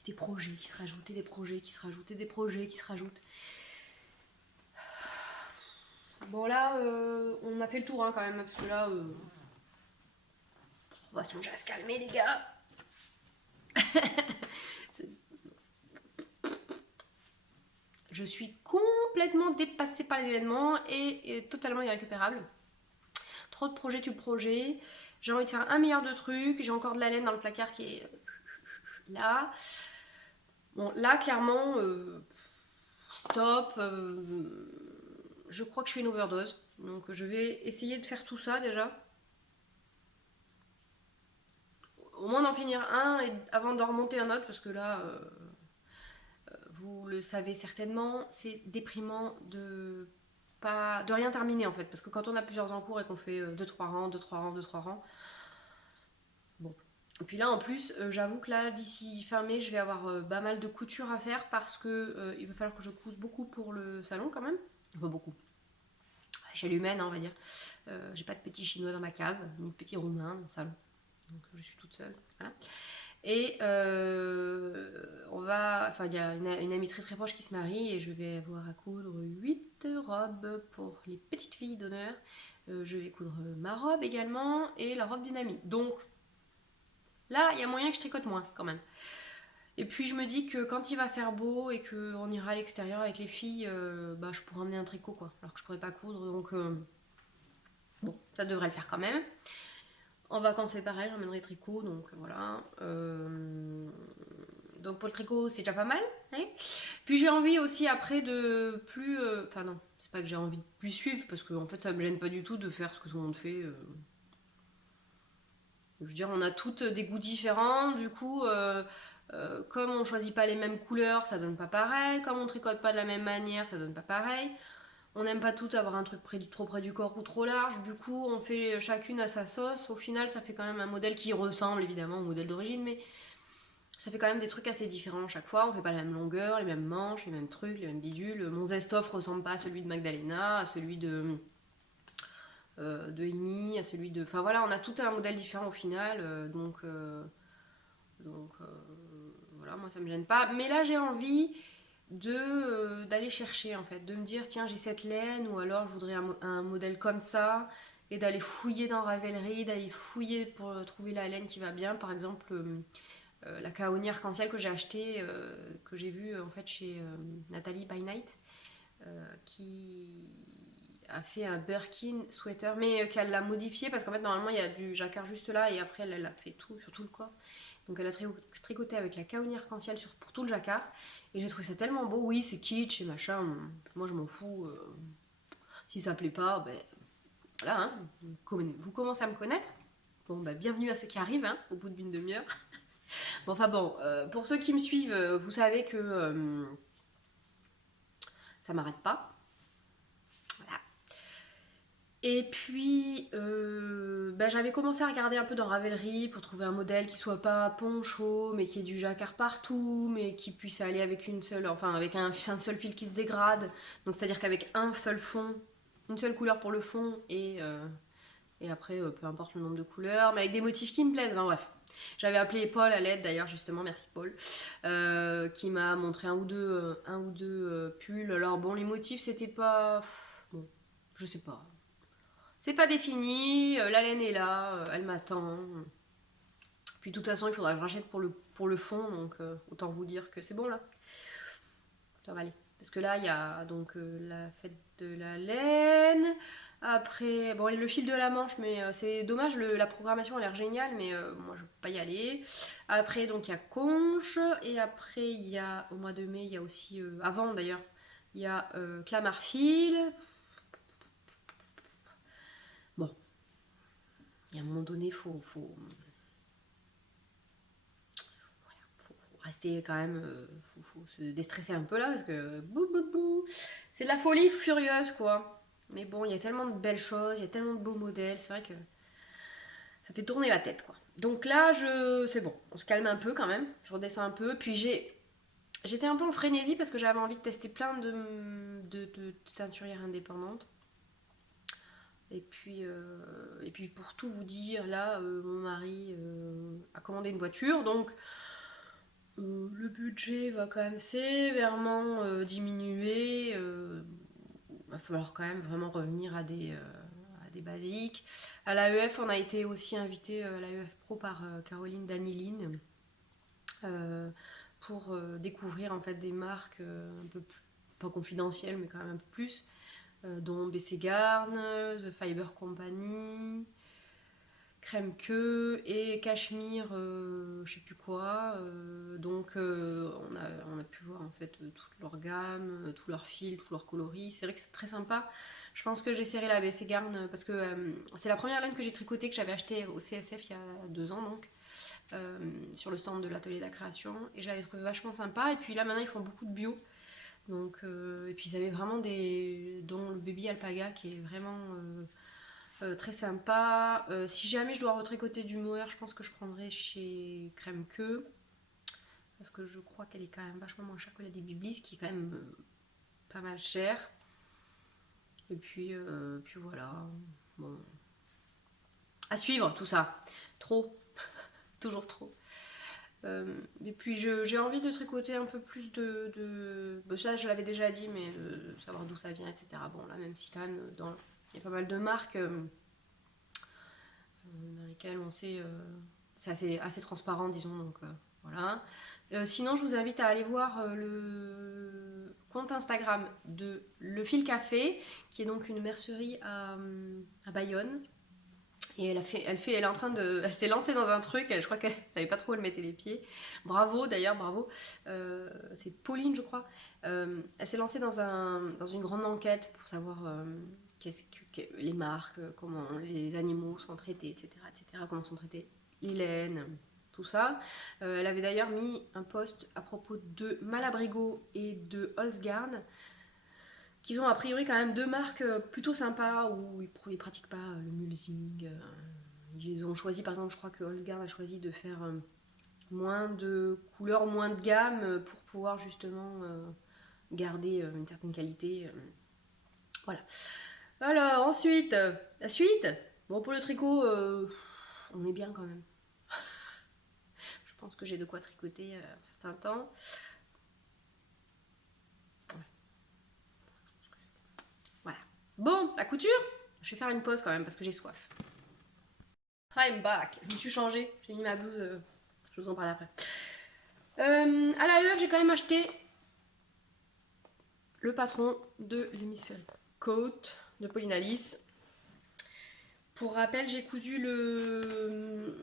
Des projets qui se rajoutent, des projets qui se rajoutent, des projets qui se rajoutent. Bon là, on a fait le tour hein, quand même, parce que là, on va songer à se calmer les gars. Je suis complètement dépassée par les événements et totalement irrécupérable. Trop de projets, projets. J'ai envie de faire 1 milliard de trucs. J'ai encore de la laine dans le placard qui est là. Bon, là, clairement, stop. Je crois que je fais une overdose. Donc, je vais essayer de faire tout ça déjà. Au moins d'en finir un et avant d'en remonter un autre parce que là, vous le savez certainement, c'est déprimant de rien terminer en fait. Parce que quand on a plusieurs en cours et qu'on fait 2-3 rangs, 2-3 rangs, 2-3 rangs, bon. Et puis là en plus, j'avoue que là d'ici fin mai, je vais avoir pas mal de couture à faire parce que il va falloir que je couse beaucoup pour le salon quand même. Pas beaucoup. À l'échelle humaine, hein, on va dire. J'ai pas de petits chinois dans ma cave, ni de petits roumains dans le salon. Donc je suis toute seule. Voilà. Et on va. Enfin, il y a une amie très très proche qui se marie et je vais avoir à coudre 8 robes pour les petites filles d'honneur. Je vais coudre ma robe également et la robe d'une amie. Donc là, il y a moyen que je tricote moins quand même. Et puis je me dis que quand il va faire beau et qu'on ira à l'extérieur avec les filles, bah, je pourrais emmener un tricot quoi. Alors que je pourrais pas coudre. Donc bon, ça devrait le faire quand même. En vacances c'est pareil, j'emmènerai tricot, donc voilà. Donc pour le tricot c'est déjà pas mal. Hein. Puis j'ai envie aussi après de plus... Enfin non, c'est pas que j'ai envie de plus suivre, parce que en fait ça me gêne pas du tout de faire ce que tout le monde fait. Je veux dire, on a toutes des goûts différents, du coup... comme on choisit pas les mêmes couleurs, ça donne pas pareil. Comme on tricote pas de la même manière, ça donne pas pareil. On n'aime pas toutes avoir un truc trop près du corps ou trop large, du coup on fait chacune à sa sauce. Au final ça fait quand même un modèle qui ressemble évidemment au modèle d'origine, mais ça fait quand même des trucs assez différents à chaque fois. On fait pas la même longueur, les mêmes manches, les mêmes trucs, les mêmes bidules. Mon Zestoff ressemble pas à celui de Magdalena, à celui de Amy, à celui de... Enfin voilà, on a tout un modèle différent au final, donc voilà, moi ça me gêne pas. Mais là j'ai envie d'aller chercher en fait, de me dire tiens j'ai cette laine ou alors je voudrais un modèle comme ça et d'aller fouiller dans Ravelry, d'aller fouiller pour trouver la laine qui va bien. Par exemple la Kaoni arc-en-ciel que j'ai acheté, que j'ai vu en fait chez Nathalie by Night, qui a fait un Birkin sweater, mais qu'elle l'a modifié parce qu'en fait normalement il y a du jacquard juste là et après elle a fait tout sur tout le corps. Donc elle a tricoté avec la Kaoni arc-en-ciel pour tout le jacquard et j'ai trouvé ça tellement beau. Oui c'est kitsch et machin, moi je m'en fous. Si ça plaît pas, ben voilà, hein, vous commencez à me connaître. Bon bah bienvenue à ceux qui arrivent hein, au bout d'une demi-heure. Bon, enfin bon, pour ceux qui me suivent, vous savez que ça m'arrête pas. Voilà. Et puis, j'avais commencé à regarder un peu dans Ravelry pour trouver un modèle qui soit pas poncho, mais qui ait du jacquard partout, mais qui puisse aller avec une seule, enfin avec un seul fil qui se dégrade. Donc c'est-à-dire qu'avec un seul fond, une seule couleur pour le fond et après peu importe le nombre de couleurs, mais avec des motifs qui me plaisent. Enfin bref. J'avais appelé Paul à l'aide d'ailleurs justement, merci Paul, qui m'a montré un ou deux pulls. Alors bon, les motifs c'était pas, bon, je sais pas, c'est pas défini. La laine est là, elle m'attend. Puis de toute façon, il faudra que je rachète pour le fond, donc autant vous dire que c'est bon là, ça va aller. Parce que là, il y a donc la fête de la laine. Après, bon, le fil de la Manche, mais c'est dommage, la programmation a l'air géniale, mais moi je peux pas y aller. Après, donc il y a Conche, et après, il y a, au mois de mai, il y a aussi, avant d'ailleurs, il y a Clamarfil. Bon, il y a un moment donné, faut rester quand même, faut se déstresser un peu là, parce que c'est de la folie furieuse quoi. Mais bon, il y a tellement de belles choses, il y a tellement de beaux modèles, c'est vrai que ça fait tourner la tête quoi. Donc là, c'est bon, on se calme un peu quand même, je redescends un peu, puis j'étais un peu en frénésie parce que j'avais envie de tester plein de teinturières indépendantes. Et puis pour tout vous dire, là, mon mari a commandé une voiture, donc le budget va quand même sévèrement diminuer. Il va falloir quand même vraiment revenir à des basiques. À l'AEF, on a été aussi invité à l'AEF Pro par Caroline Daniline pour découvrir en fait des marques un peu plus, pas confidentielles, mais quand même un peu plus, dont BC Garn, The Fiber Company, Crème queue et Cachemire, je sais plus quoi. Donc on a pu voir en fait toute leur gamme, tous leurs fils, tous leurs coloris. C'est vrai que c'est très sympa. Je pense que j'essaierai la BC Garn parce que c'est la première laine que j'ai tricotée que j'avais achetée au CSF il y a 2 ans donc. Sur le stand de l'atelier de la création et j'avais trouvé vachement sympa et puis là maintenant ils font beaucoup de bio donc et puis ils avaient vraiment dont le baby alpaga qui est vraiment très sympa. Si jamais je dois retricoter du mohair, je pense que je prendrai chez Crème Queue. Parce que je crois qu'elle est quand même vachement moins chère que la des Biblis, qui est quand même pas mal chère. Et puis voilà. Bon. À suivre tout ça. Trop. Toujours trop. Et puis j'ai envie de tricoter un peu plus Bon, ça je l'avais déjà dit, mais de savoir d'où ça vient, etc. Bon là, même si quand même, il y a pas mal de marques dans lesquelles on sait... c'est assez transparent, disons, donc voilà. Sinon, je vous invite à aller voir le compte Instagram de Le Fil Café, qui est donc une mercerie à Bayonne. Et elle s'est lancée dans un truc, je crois qu'elle savait pas trop où elle mettait les pieds. Bravo d'ailleurs, bravo. C'est Pauline, je crois. Elle s'est lancée dans une grande enquête pour savoir les marques, comment les animaux sont traités, etc., comment sont traités les laines, tout ça. Elle avait d'ailleurs mis un post à propos de Malabrigo et de Holzgarn, qu'ils ont a priori quand même deux marques plutôt sympas où ils pratiquent pas le mulesing. Ils ont choisi, par exemple, je crois que Holzgarn a choisi de faire moins de couleurs, moins de gamme pour pouvoir justement garder une certaine qualité. Voilà. Alors, ensuite, la suite. Bon, pour le tricot, on est bien quand même. Je pense que j'ai de quoi tricoter un certain temps. Voilà. Bon, la couture, je vais faire une pause quand même parce que j'ai soif. I'm back. Je me suis changée. J'ai mis ma blouse. Je vous en parle après. À la l'AEF, j'ai quand même acheté le patron de l'hémisphérique côte de Pauline Alice. Pour rappel, j'ai cousu le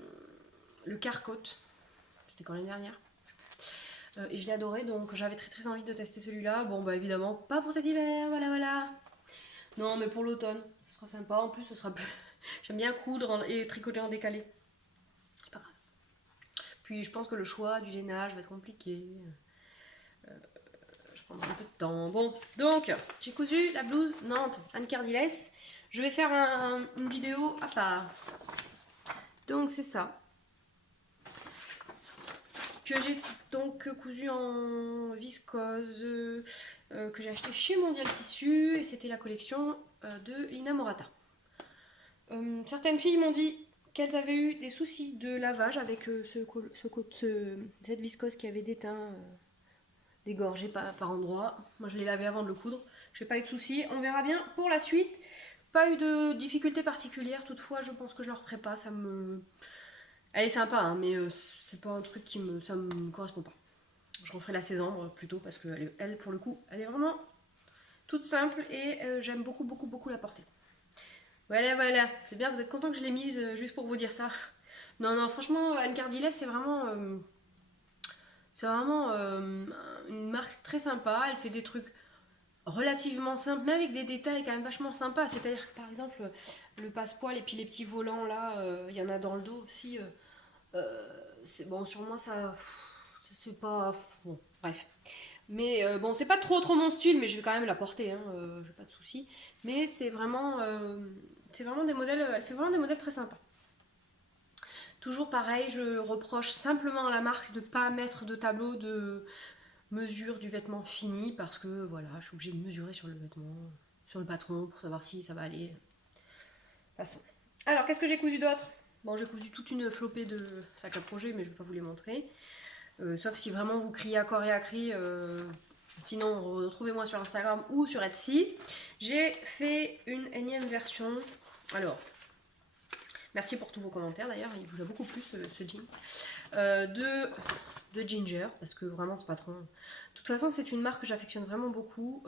Carcote. C'était quand l'année dernière. Et je l'ai adoré, donc j'avais très envie de tester celui-là. Bon, bah évidemment, pas pour cet hiver, voilà. Non, mais pour l'automne, ce sera sympa. En plus, ce sera plus. J'aime bien coudre et tricoter en décalé. C'est pas grave. Puis je pense que le choix du lainage va être compliqué. Je prendrai un peu de temps. Bon, donc, j'ai cousu la blouse Nantes Anne Cardiles. Je vais faire une vidéo à part. Donc, c'est ça. Que j'ai donc cousu en viscose, que j'ai acheté chez Mondial Tissu. Et c'était la collection de Lina Morata. Certaines filles m'ont dit qu'elles avaient eu des soucis de lavage avec cette viscose qui avait déteint, dégorgé par endroits. Moi je l'ai lavé avant de le coudre. Je n'ai pas eu de soucis. On verra bien pour la suite. Pas eu de difficultés particulières. Toutefois, je pense que je ne le referai pas. Elle est sympa, hein, mais c'est pas un truc ça me correspond pas. Je referai la saison plutôt parce que elle, pour le coup, elle est vraiment toute simple et j'aime beaucoup la porter. Voilà, c'est bien, vous êtes content que je l'ai mise juste pour vous dire ça. Non, franchement, Anne Cardiles, c'est vraiment une marque très sympa. Elle fait des trucs relativement simples, mais avec des détails quand même vachement sympas. C'est-à-dire que par exemple, le passepoil et puis les petits volants là, il y en a dans le dos aussi. C'est bon, sur moi, ça. C'est pas. Bon, bref. Mais bon, c'est pas trop mon style, mais je vais quand même la porter, hein, j'ai pas de soucis. Mais c'est vraiment des modèles, elle fait vraiment des modèles très sympas. Toujours pareil, je reproche simplement à la marque de pas mettre de tableau de mesure du vêtement fini parce que voilà, je suis obligée de mesurer sur le vêtement, sur le patron pour savoir si ça va aller. Passons. Alors, qu'est-ce que j'ai cousu d'autre? Bon, j'ai cousu toute une flopée de sacs à projet, mais je vais pas vous les montrer. Sauf si vraiment vous criez à corps et à cri. Sinon, retrouvez-moi sur Instagram ou sur Etsy. J'ai fait une énième version. Alors, merci pour tous vos commentaires d'ailleurs, il vous a beaucoup plu ce jean. De Ginger, parce que vraiment ce patron. De toute façon, c'est une marque que j'affectionne vraiment beaucoup.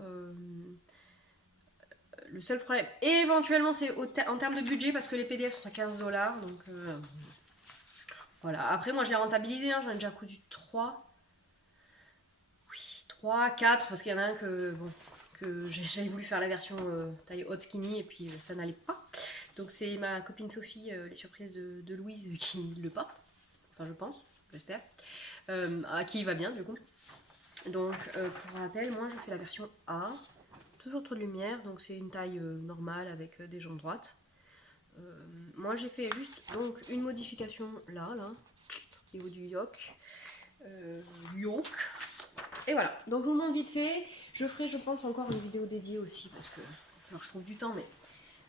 Le seul problème, éventuellement, c'est en termes de budget, parce que les PDF sont à 15$. Donc voilà. Après, moi je l'ai rentabilisé, hein, j'en ai déjà cousu 3. 3, 4, parce qu'il y en a un que j'avais voulu faire la version taille hot skinny et puis ça n'allait pas. Donc c'est ma copine Sophie, les surprises de Louise qui le porte. Enfin je pense, j'espère. À qui il va bien du coup. Donc pour rappel, moi je fais la version A. Toujours trop de lumière, donc c'est une taille normale avec des jambes droites. Moi j'ai fait juste donc une modification là, au niveau du yoke. Yoke. Et voilà, donc je vous montre vite fait. Je ferai, je pense, encore une vidéo dédiée aussi parce que alors, je trouve du temps. Mais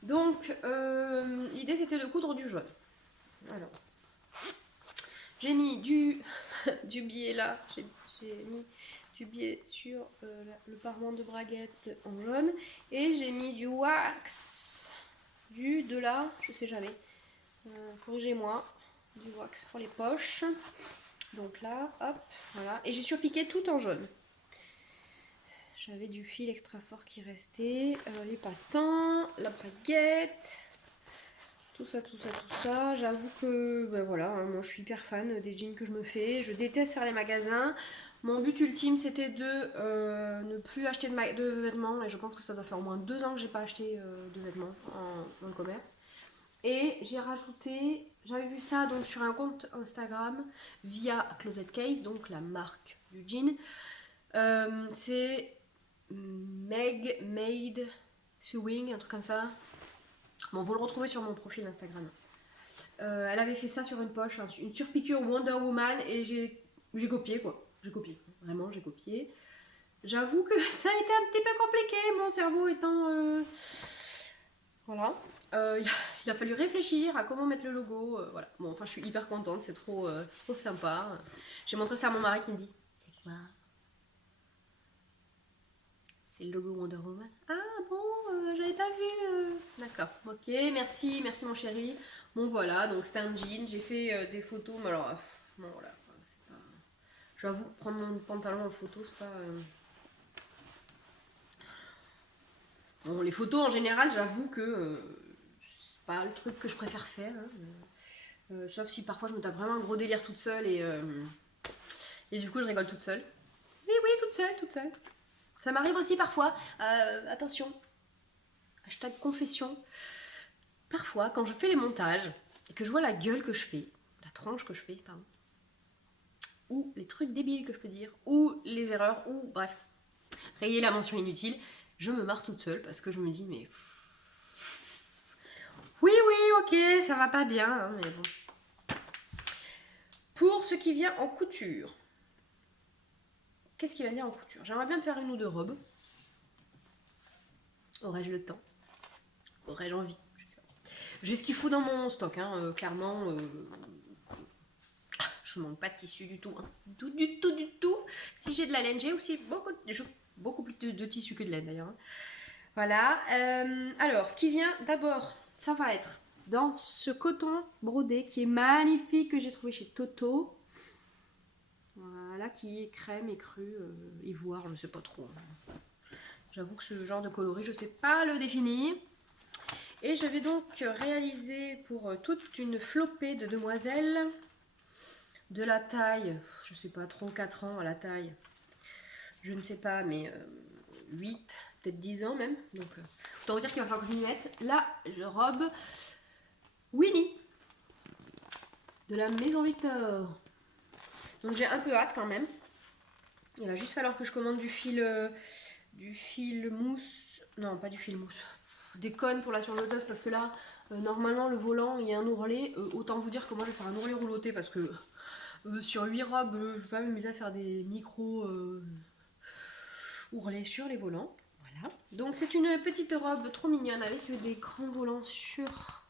donc, l'idée c'était de coudre du jaune. Alors, j'ai mis du biais là, j'ai mis du biais sur le parement de braguette en jaune et j'ai mis du wax, de là, je sais jamais. Corrigez-moi, du wax pour les poches. Donc là, hop, voilà. Et j'ai surpiqué tout en jaune. J'avais du fil extra fort qui restait. Les passants, la braguette. Tout ça. J'avoue que, ben voilà, hein, moi je suis hyper fan des jeans que je me fais. Je déteste faire les magasins. Mon but ultime c'était de ne plus acheter de vêtements. Et je pense que ça doit faire au moins 2 ans que j'ai pas acheté de vêtements en commerce. Et j'ai rajouté, j'avais vu ça donc sur un compte Instagram via Closet Case, donc la marque du jean. C'est Meg Made Sewing, un truc comme ça. Bon, vous le retrouvez sur mon profil Instagram. Elle avait fait ça sur une poche, hein, une surpiqûre Wonder Woman, et j'ai copié quoi. J'ai copié, vraiment j'ai copié. J'avoue que ça a été un petit peu compliqué, mon cerveau étant... Voilà. Il a fallu réfléchir à comment mettre le logo. Voilà. Bon, enfin, je suis hyper contente, c'est trop sympa. J'ai montré ça à mon mari qui me dit: c'est quoi? C'est le logo Wonder Woman. Ah bon, j'avais pas vu. D'accord, ok, merci, merci mon chéri. Bon, voilà, donc c'était un jean. J'ai fait des photos, mais alors, bon, voilà, enfin, c'est pas. J'avoue que prendre mon pantalon en photo, c'est pas. Bon, les photos en général, j'avoue que c'est pas le truc que je préfère faire, hein. Sauf si parfois je me tape vraiment un gros délire toute seule et du coup je rigole toute seule. Oui, oui, toute seule, toute seule. Ça m'arrive aussi parfois. Attention, hashtag confession. Parfois, quand je fais les montages et que je vois la gueule que je fais, la tronche que je fais, pardon, ou les trucs débiles que je peux dire, ou les erreurs, ou bref, rayer la mention inutile, je me marre toute seule parce que je me dis, mais. Oui, oui, ok, ça va pas bien, hein, mais bon. Pour ce qui vient en couture, qu'est-ce qui va venir en couture? J'aimerais bien me faire une ou deux robes. Aurais-je le temps? Aurais-je envie? Je sais pas. J'ai ce qu'il faut dans mon stock, hein, clairement. Je manque pas de tissu du tout, hein. Du tout. Si j'ai de la laine, j'ai aussi beaucoup plus de tissu que de laine d'ailleurs, hein. Voilà. Alors, ce qui vient d'abord, ça va être dans ce coton brodé qui est magnifique que j'ai trouvé chez Toto. Voilà, qui est crème et cru, ivoire, je sais pas trop. J'avoue que ce genre de coloris, je sais pas le définir. Et je vais donc réaliser pour toute une flopée de demoiselles de la taille, je sais pas, 3 ou 4 ans à la taille, je ne sais pas, mais 8, peut-être 10 ans même. Donc, autant vous dire qu'il va falloir que je m'y mette. La robe Winnie de la Maison Victor. Donc j'ai un peu hâte quand même. Il va juste falloir que je commande du fil mousse. Non, pas du fil mousse. Des cônes pour la surjeteuse parce que là, normalement, le volant, il y a un ourlet. Autant vous dire que moi, je vais faire un ourlet rouloté parce que sur 8 robes, je vais pas m'amuser à faire des micros ourlets sur les volants. Voilà. Donc c'est une petite robe trop mignonne avec des grands volants sur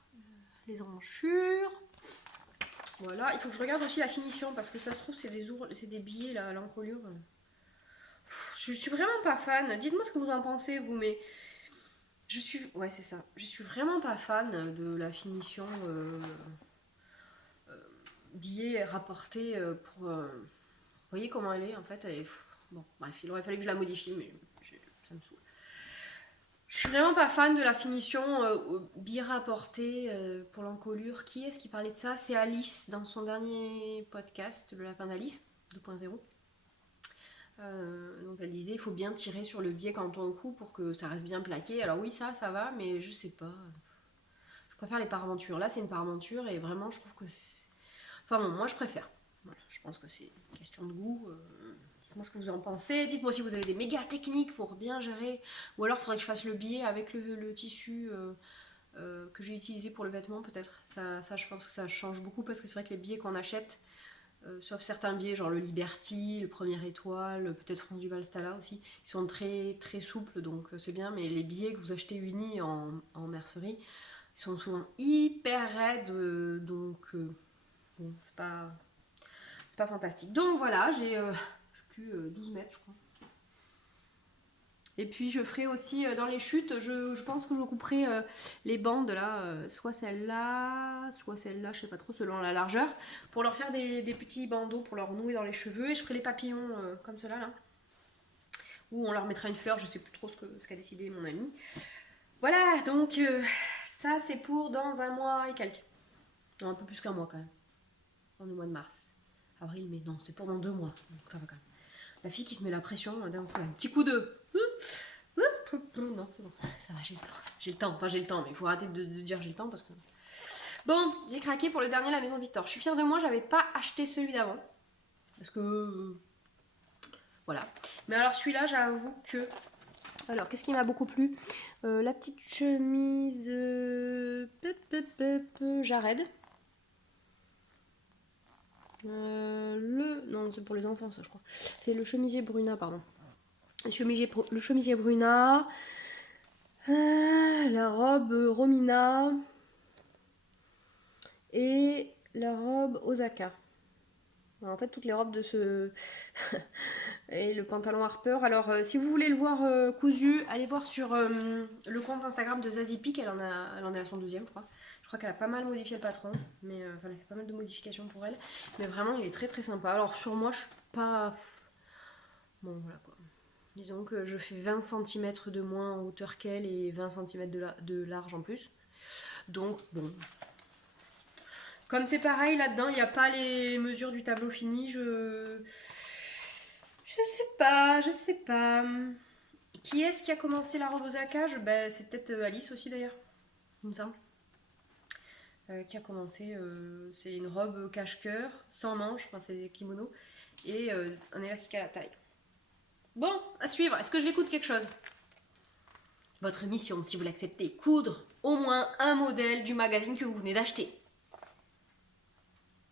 les emmanchures. Voilà, il faut que je regarde aussi la finition parce que ça se trouve c'est des billets là à l'encolure. Je suis vraiment pas fan. Dites-moi ce que vous en pensez vous, mais ouais, c'est ça. Je suis vraiment pas fan de la finition billet rapporté pour. Vous voyez comment elle est en fait. Bon, bref, il aurait fallu que je la modifie, mais ça me saoule. Je suis vraiment pas fan de la finition billet rapporté pour l'encolure. Qui est-ce qui parlait de ça? C'est Alice dans son dernier podcast, Le Lapin d'Alice 2.0. Donc elle disait il faut bien tirer sur le biais quand on coud pour que ça reste bien plaqué. Alors oui, ça va, mais je sais pas. Je préfère les paraventures. Là c'est une paraventure et vraiment je trouve que c'est... Enfin bon, moi je préfère. Voilà, je pense que c'est une question de goût. Dites-moi ce que vous en pensez. Dites-moi si vous avez des méga techniques pour bien gérer. Ou alors il faudrait que je fasse le biais avec le tissu que j'ai utilisé pour le vêtement peut-être. Ça je pense que ça change beaucoup parce que c'est vrai que les billets qu'on achète, sauf certains billets genre le Liberty, le Première Étoile, peut-être France du Valstala aussi, ils sont très très souples donc c'est bien, mais les billets que vous achetez unis en mercerie, ils sont souvent hyper raides, donc bon, c'est pas fantastique. Donc voilà, j'ai plus 12 mètres je crois. Et puis je ferai aussi dans les chutes, je pense que je couperai les bandes là, soit celle-là, je sais pas trop, selon la largeur, pour leur faire des petits bandeaux pour leur nouer dans les cheveux. Et je ferai les papillons comme cela là. Ou on leur mettra une fleur, je sais plus trop ce qu'a décidé mon ami. Voilà, donc ça c'est pour dans un mois et quelques. Non, un peu plus qu'un mois quand même. On est au mois de mars. Avril, mai, non, c'est pour dans 2 mois. Donc ça va quand même. La fille qui se met la pression d'un coup, un petit coup de... Non, c'est bon, ça va, j'ai le temps. J'ai le temps, enfin j'ai le temps, mais il faut arrêter de dire j'ai le temps parce que... Bon, j'ai craqué pour le dernier La Maison Victor. Je suis fière de moi, j'avais pas acheté celui d'avant. Parce que... voilà. Mais alors celui-là, j'avoue que Alors, qu'est-ce qui m'a beaucoup plu? La petite chemise Jared. Non, c'est pour les enfants, ça, je crois. C'est le chemisier Bruna, pardon. Le chemisier Bruna. La robe Romina. Et la robe Osaka. En fait, toutes les robes de ce... et le pantalon Harper. Alors, si vous voulez le voir cousu, allez voir sur le compte Instagram de Zazie Peak. Elle en est à son deuxième, je crois. Je crois qu'elle a pas mal modifié le patron. Mais elle a fait pas mal de modifications pour elle. Mais vraiment, il est très très sympa. Alors, sur moi, je suis pas... Bon, voilà quoi. Disons que je fais 20 cm de moins en hauteur qu'elle et 20 cm de large en plus. Donc, bon... Comme c'est pareil là-dedans, il n'y a pas les mesures du tableau fini, je sais pas. Qui est-ce qui a commencé la robe Osaka? Ben, c'est peut-être Alice aussi d'ailleurs, il me semble. Qui a commencé, c'est une robe cache-cœur, sans manches, enfin c'est kimono, et un élastique à la taille. Bon, à suivre, est-ce que je vais coudre quelque chose? Votre mission, si vous l'acceptez, coudre au moins un modèle du magazine que vous venez d'acheter.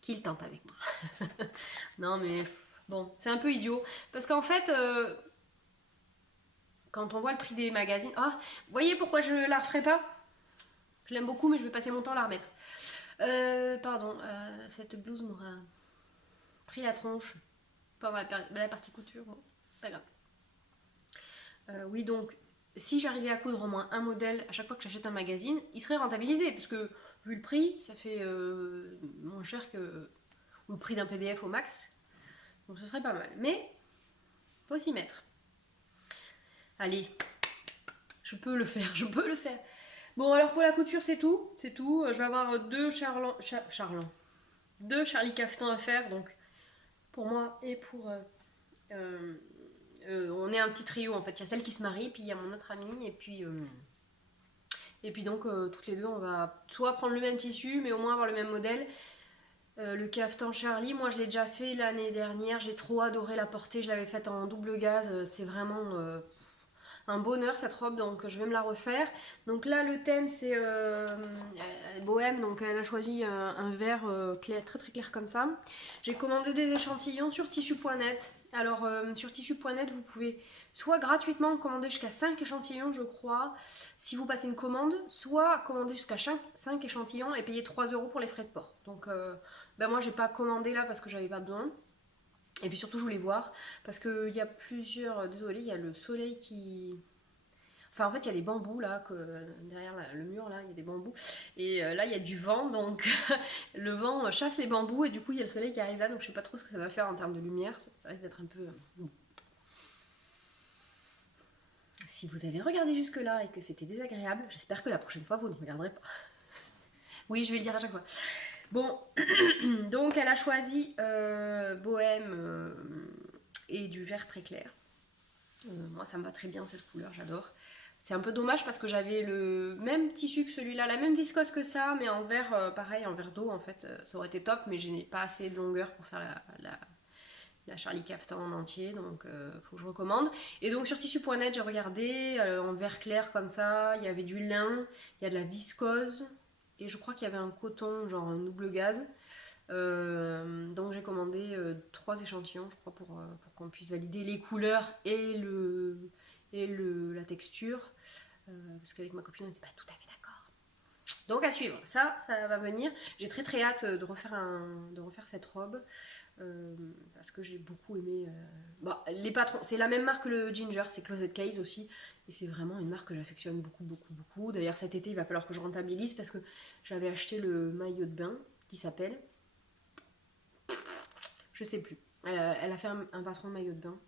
Qu'il tente avec moi. Non mais bon, c'est un peu idiot. Parce qu'en fait, quand on voit le prix des magazines... Ah, vous voyez pourquoi je la referai pas? Je l'aime beaucoup mais je vais passer mon temps à la remettre. Pardon, cette blouse m'aura pris la tronche pendant la partie couture. Bon, pas grave. Oui donc, si j'arrivais à coudre au moins un modèle à chaque fois que j'achète un magazine, il serait rentabilisé. Puisque vu le prix, ça fait moins cher que le prix d'un PDF au max. Donc ce serait pas mal. Mais, faut s'y mettre. Allez, je peux le faire. Bon, alors pour la couture, c'est tout. Je vais avoir deux Charlie Caftan à faire. Donc, pour moi et pour... on est un petit trio en fait. Il y a celle qui se marie, puis il y a mon autre amie, et puis donc, toutes les deux, on va soit prendre le même tissu, mais au moins avoir le même modèle. Le caftan Charlie, moi je l'ai déjà fait l'année dernière, j'ai trop adoré la porter, je l'avais faite en double gaz, c'est vraiment un bonheur cette robe, donc je vais me la refaire. Donc là le thème c'est bohème, donc elle a choisi un vert clair, très très clair comme ça. J'ai commandé des échantillons sur tissu.net. Alors sur tissu.net vous pouvez soit gratuitement commander jusqu'à 5 échantillons je crois, si vous passez une commande, soit commander jusqu'à 5 échantillons et payer 3 € pour les frais de port. Donc ben moi j'ai pas commandé là parce que j'avais pas besoin. Et puis surtout je voulais voir parce qu'il y a plusieurs... Désolée, il y a le soleil qui... Enfin en fait il y a des bambous là, derrière le mur là, il y a des bambous. Et là il y a du vent, donc le vent chasse les bambous et du coup il y a le soleil qui arrive là, donc je sais pas trop ce que ça va faire en termes de lumière. Ça risque d'être un peu... Si vous avez regardé jusque là et que c'était désagréable, j'espère que la prochaine fois vous ne regarderez pas. Oui, je vais le dire à chaque fois. Bon, donc elle a choisi bohème et du vert très clair. Moi ça me va très bien cette couleur, j'adore. C'est un peu dommage parce que j'avais le même tissu que celui-là, la même viscose que ça, mais en vert, pareil, en vert d'eau en fait, ça aurait été top, mais je n'ai pas assez de longueur pour faire la Charlie Caftan en entier, donc faut que je recommande. Et donc sur tissu.net j'ai regardé, en vert clair comme ça, il y avait du lin, il y a de la viscose, et je crois qu'il y avait un coton, genre un double gaz. Donc j'ai commandé 3 échantillons, je crois, pour qu'on puisse valider les couleurs et la texture. Parce qu'avec ma copine, on n'était pas tout à fait d'accord. Donc à suivre, ça va venir. J'ai très très hâte de refaire cette robe. Parce que j'ai beaucoup aimé... les patrons, c'est la même marque que le Ginger, c'est Closet Case aussi. Et c'est vraiment une marque que j'affectionne beaucoup. D'ailleurs cet été, il va falloir que je rentabilise parce que j'avais acheté le maillot de bain qui s'appelle... Je sais plus. Elle a fait un patron de maillot de bain.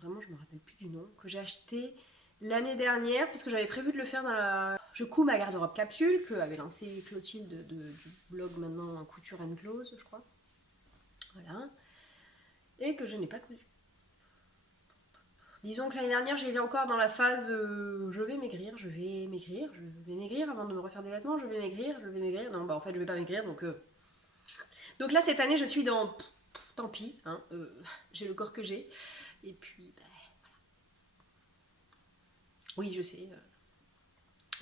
Vraiment, je me rappelle plus du nom. Que j'ai acheté l'année dernière, puisque j'avais prévu de le faire dans la... Je couds ma garde-robe capsule, que avait lancé Clotilde du blog maintenant Couture and Close, je crois. Voilà. Et que je n'ai pas cousu. Disons que l'année dernière, j'étais encore dans la phase je vais maigrir avant de me refaire des vêtements, je vais maigrir. Non, bah en fait, je vais pas maigrir, donc là, cette année, je suis dans... Tant pis, hein, j'ai le corps que j'ai. Et puis, Oui, je sais.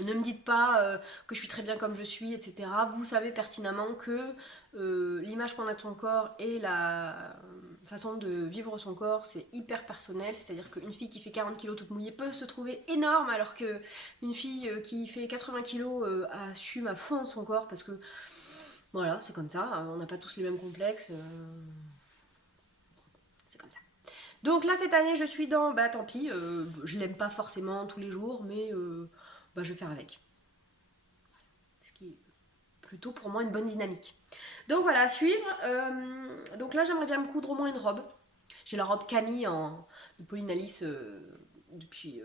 Ne me dites pas que je suis très bien comme je suis, etc. Vous savez pertinemment que l'image qu'on a de son corps et la façon de vivre son corps, c'est hyper personnel. C'est-à-dire qu'une fille qui fait 40 kilos toute mouillée peut se trouver énorme, alors qu'une fille qui fait 80 kilos assume à fond son corps, parce que voilà, c'est comme ça. On n'a pas tous les mêmes complexes. C'est comme ça. Donc là, cette année, je suis dans, bah tant pis, je l'aime pas forcément tous les jours, mais bah, je vais faire avec. Ce qui est plutôt pour moi une bonne dynamique. Donc voilà, à suivre. Donc là, j'aimerais bien me coudre au moins une robe. J'ai la robe Camille de Pauline Alice depuis,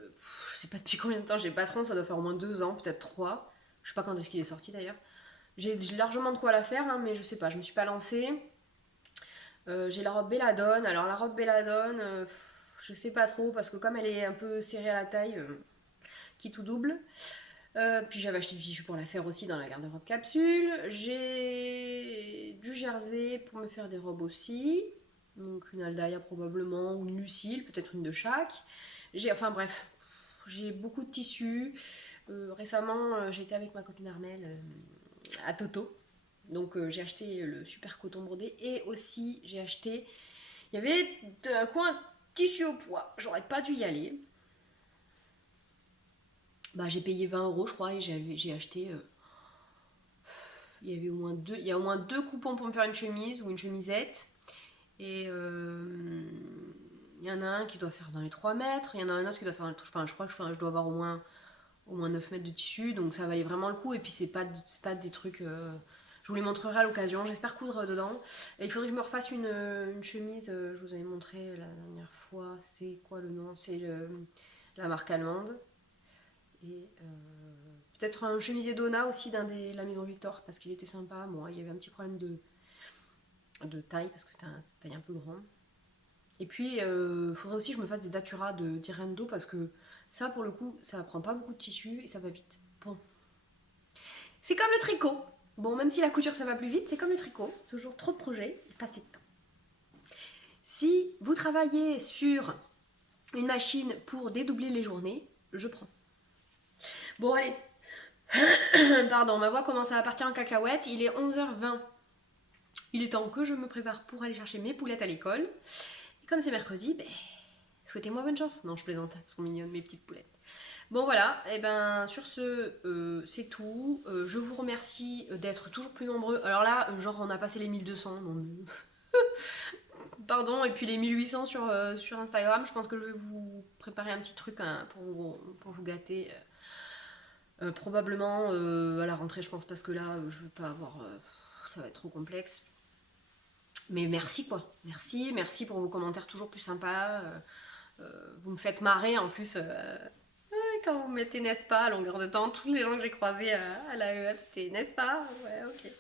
je sais pas depuis combien de temps, j'ai le patron, ça doit faire au moins 2 ans, peut-être 3. Je sais pas quand est-ce qu'il est sorti d'ailleurs. J'ai largement de quoi la faire, hein, mais je sais pas, je me suis pas lancée. J'ai la robe Belladone. Alors la robe Belladone, je sais pas trop, parce que comme elle est un peu serrée à la taille, qui tout double. Puis j'avais acheté du tissu pour la faire aussi dans la garde-robe capsule. J'ai du jersey pour me faire des robes aussi. Donc une Aldaïa probablement, ou une Lucille, peut-être une de chaque. Enfin bref, j'ai beaucoup de tissus. Récemment, j'ai été avec ma copine Armelle à Toto. Donc j'ai acheté le super coton brodé. Et aussi j'ai acheté... Il y avait un coin tissu au poids. J'aurais pas dû y aller. Bah, j'ai payé 20 € je crois et j'ai acheté il y a au moins deux coupons pour me faire une chemise ou une chemisette et il y en a un qui doit faire dans les 3 mètres, il y en a un autre qui doit faire, enfin, je crois que je dois avoir au moins 9 mètres de tissu, donc ça valait vraiment le coup. Et puis c'est pas des trucs, je vous les montrerai à l'occasion, j'espère coudre dedans. Et il faudrait que je me refasse une chemise, je vous avais montré la dernière fois, c'est quoi le nom, c'est la marque allemande. Et peut-être un chemisier Donna aussi la maison Victor, parce qu'il était sympa. Moi, il y avait un petit problème de taille, parce que c'était taille un peu grand. Et puis, il faudrait aussi que je me fasse des datura de Direndo, parce que ça, pour le coup, ça prend pas beaucoup de tissu et ça va vite. Bon. C'est comme le tricot. Bon, même si la couture, ça va plus vite, c'est comme le tricot. Toujours trop de projets et pas assez de temps. Si vous travaillez sur une machine pour dédoubler les journées, je prends. Bon, allez. Pardon, ma voix commence à partir en cacahuète. Il est 11h20. Il est temps que je me prépare pour aller chercher mes poulettes à l'école. Et comme c'est mercredi, souhaitez-moi bonne chance. Non, je plaisante, elles sont mignonnes, mes petites poulettes. Bon, voilà. Et ben, sur ce, c'est tout. Je vous remercie d'être toujours plus nombreux. Alors là, genre, on a passé les 1200. Donc... Pardon, et puis les 1800 sur Instagram. Je pense que je vais vous préparer un petit truc hein, pour vous gâter. Probablement à la rentrée, je pense, parce que là, je veux pas avoir... ça va être trop complexe. Mais merci, quoi. Merci pour vos commentaires toujours plus sympas. Vous me faites marrer, en plus, quand vous mettez n'est-ce pas à longueur de temps. Tous les gens que j'ai croisés à l'AEF, c'était n'est-ce pas. Ouais, ok.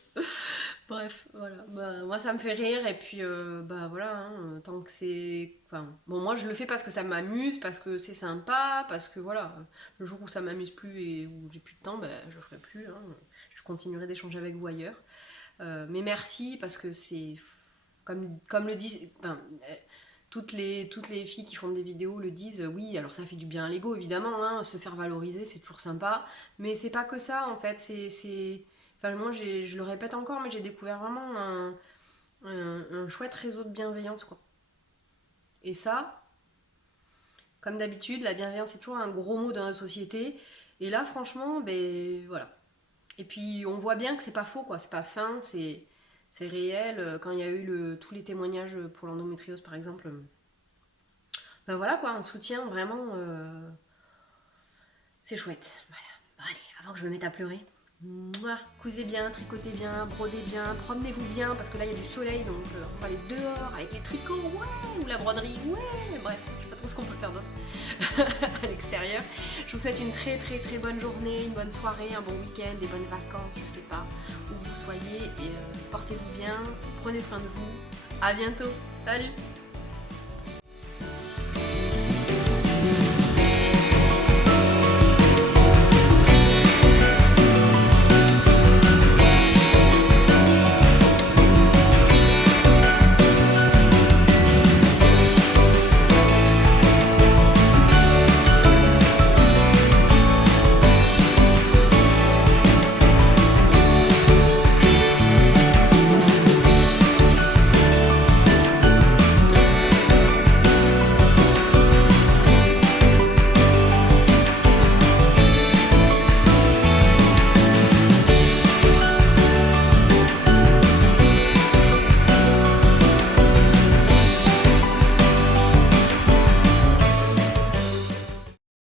Bref, voilà. Bah, moi, ça me fait rire, et puis, bah voilà, hein, tant que c'est... Enfin, bon, moi, je le fais parce que ça m'amuse, parce que c'est sympa, parce que, voilà, le jour où ça m'amuse plus et où j'ai plus de temps, je le ferai plus, hein. Je continuerai d'échanger avec vous ailleurs. Mais merci, parce que c'est... Comme le disent... Enfin, toutes les filles qui font des vidéos le disent, oui, alors ça fait du bien à l'ego, évidemment, hein, se faire valoriser, c'est toujours sympa, mais c'est pas que ça, en fait, c'est... Enfin, moi, je le répète encore, mais j'ai découvert vraiment un chouette réseau de bienveillance, quoi. Et ça, comme d'habitude, la bienveillance est toujours un gros mot dans notre société. Et là, franchement, voilà. Et puis, on voit bien que c'est pas faux, quoi. C'est pas fin, c'est réel. Quand il y a eu tous les témoignages pour l'endométriose, par exemple, voilà, quoi, un soutien, vraiment, c'est chouette. Voilà. Bon, allez, avant que je me mette à pleurer. Mouah, cousez bien, tricotez bien, brodez bien, promenez-vous bien parce que là il y a du soleil donc on va aller dehors avec les tricots, ouais, ou la broderie, ouais, bref, je sais pas trop ce qu'on peut faire d'autre à l'extérieur. Je vous souhaite une très très très bonne journée, une bonne soirée, un bon week-end, des bonnes vacances, je sais pas où vous soyez et portez-vous bien, prenez soin de vous, à bientôt, salut.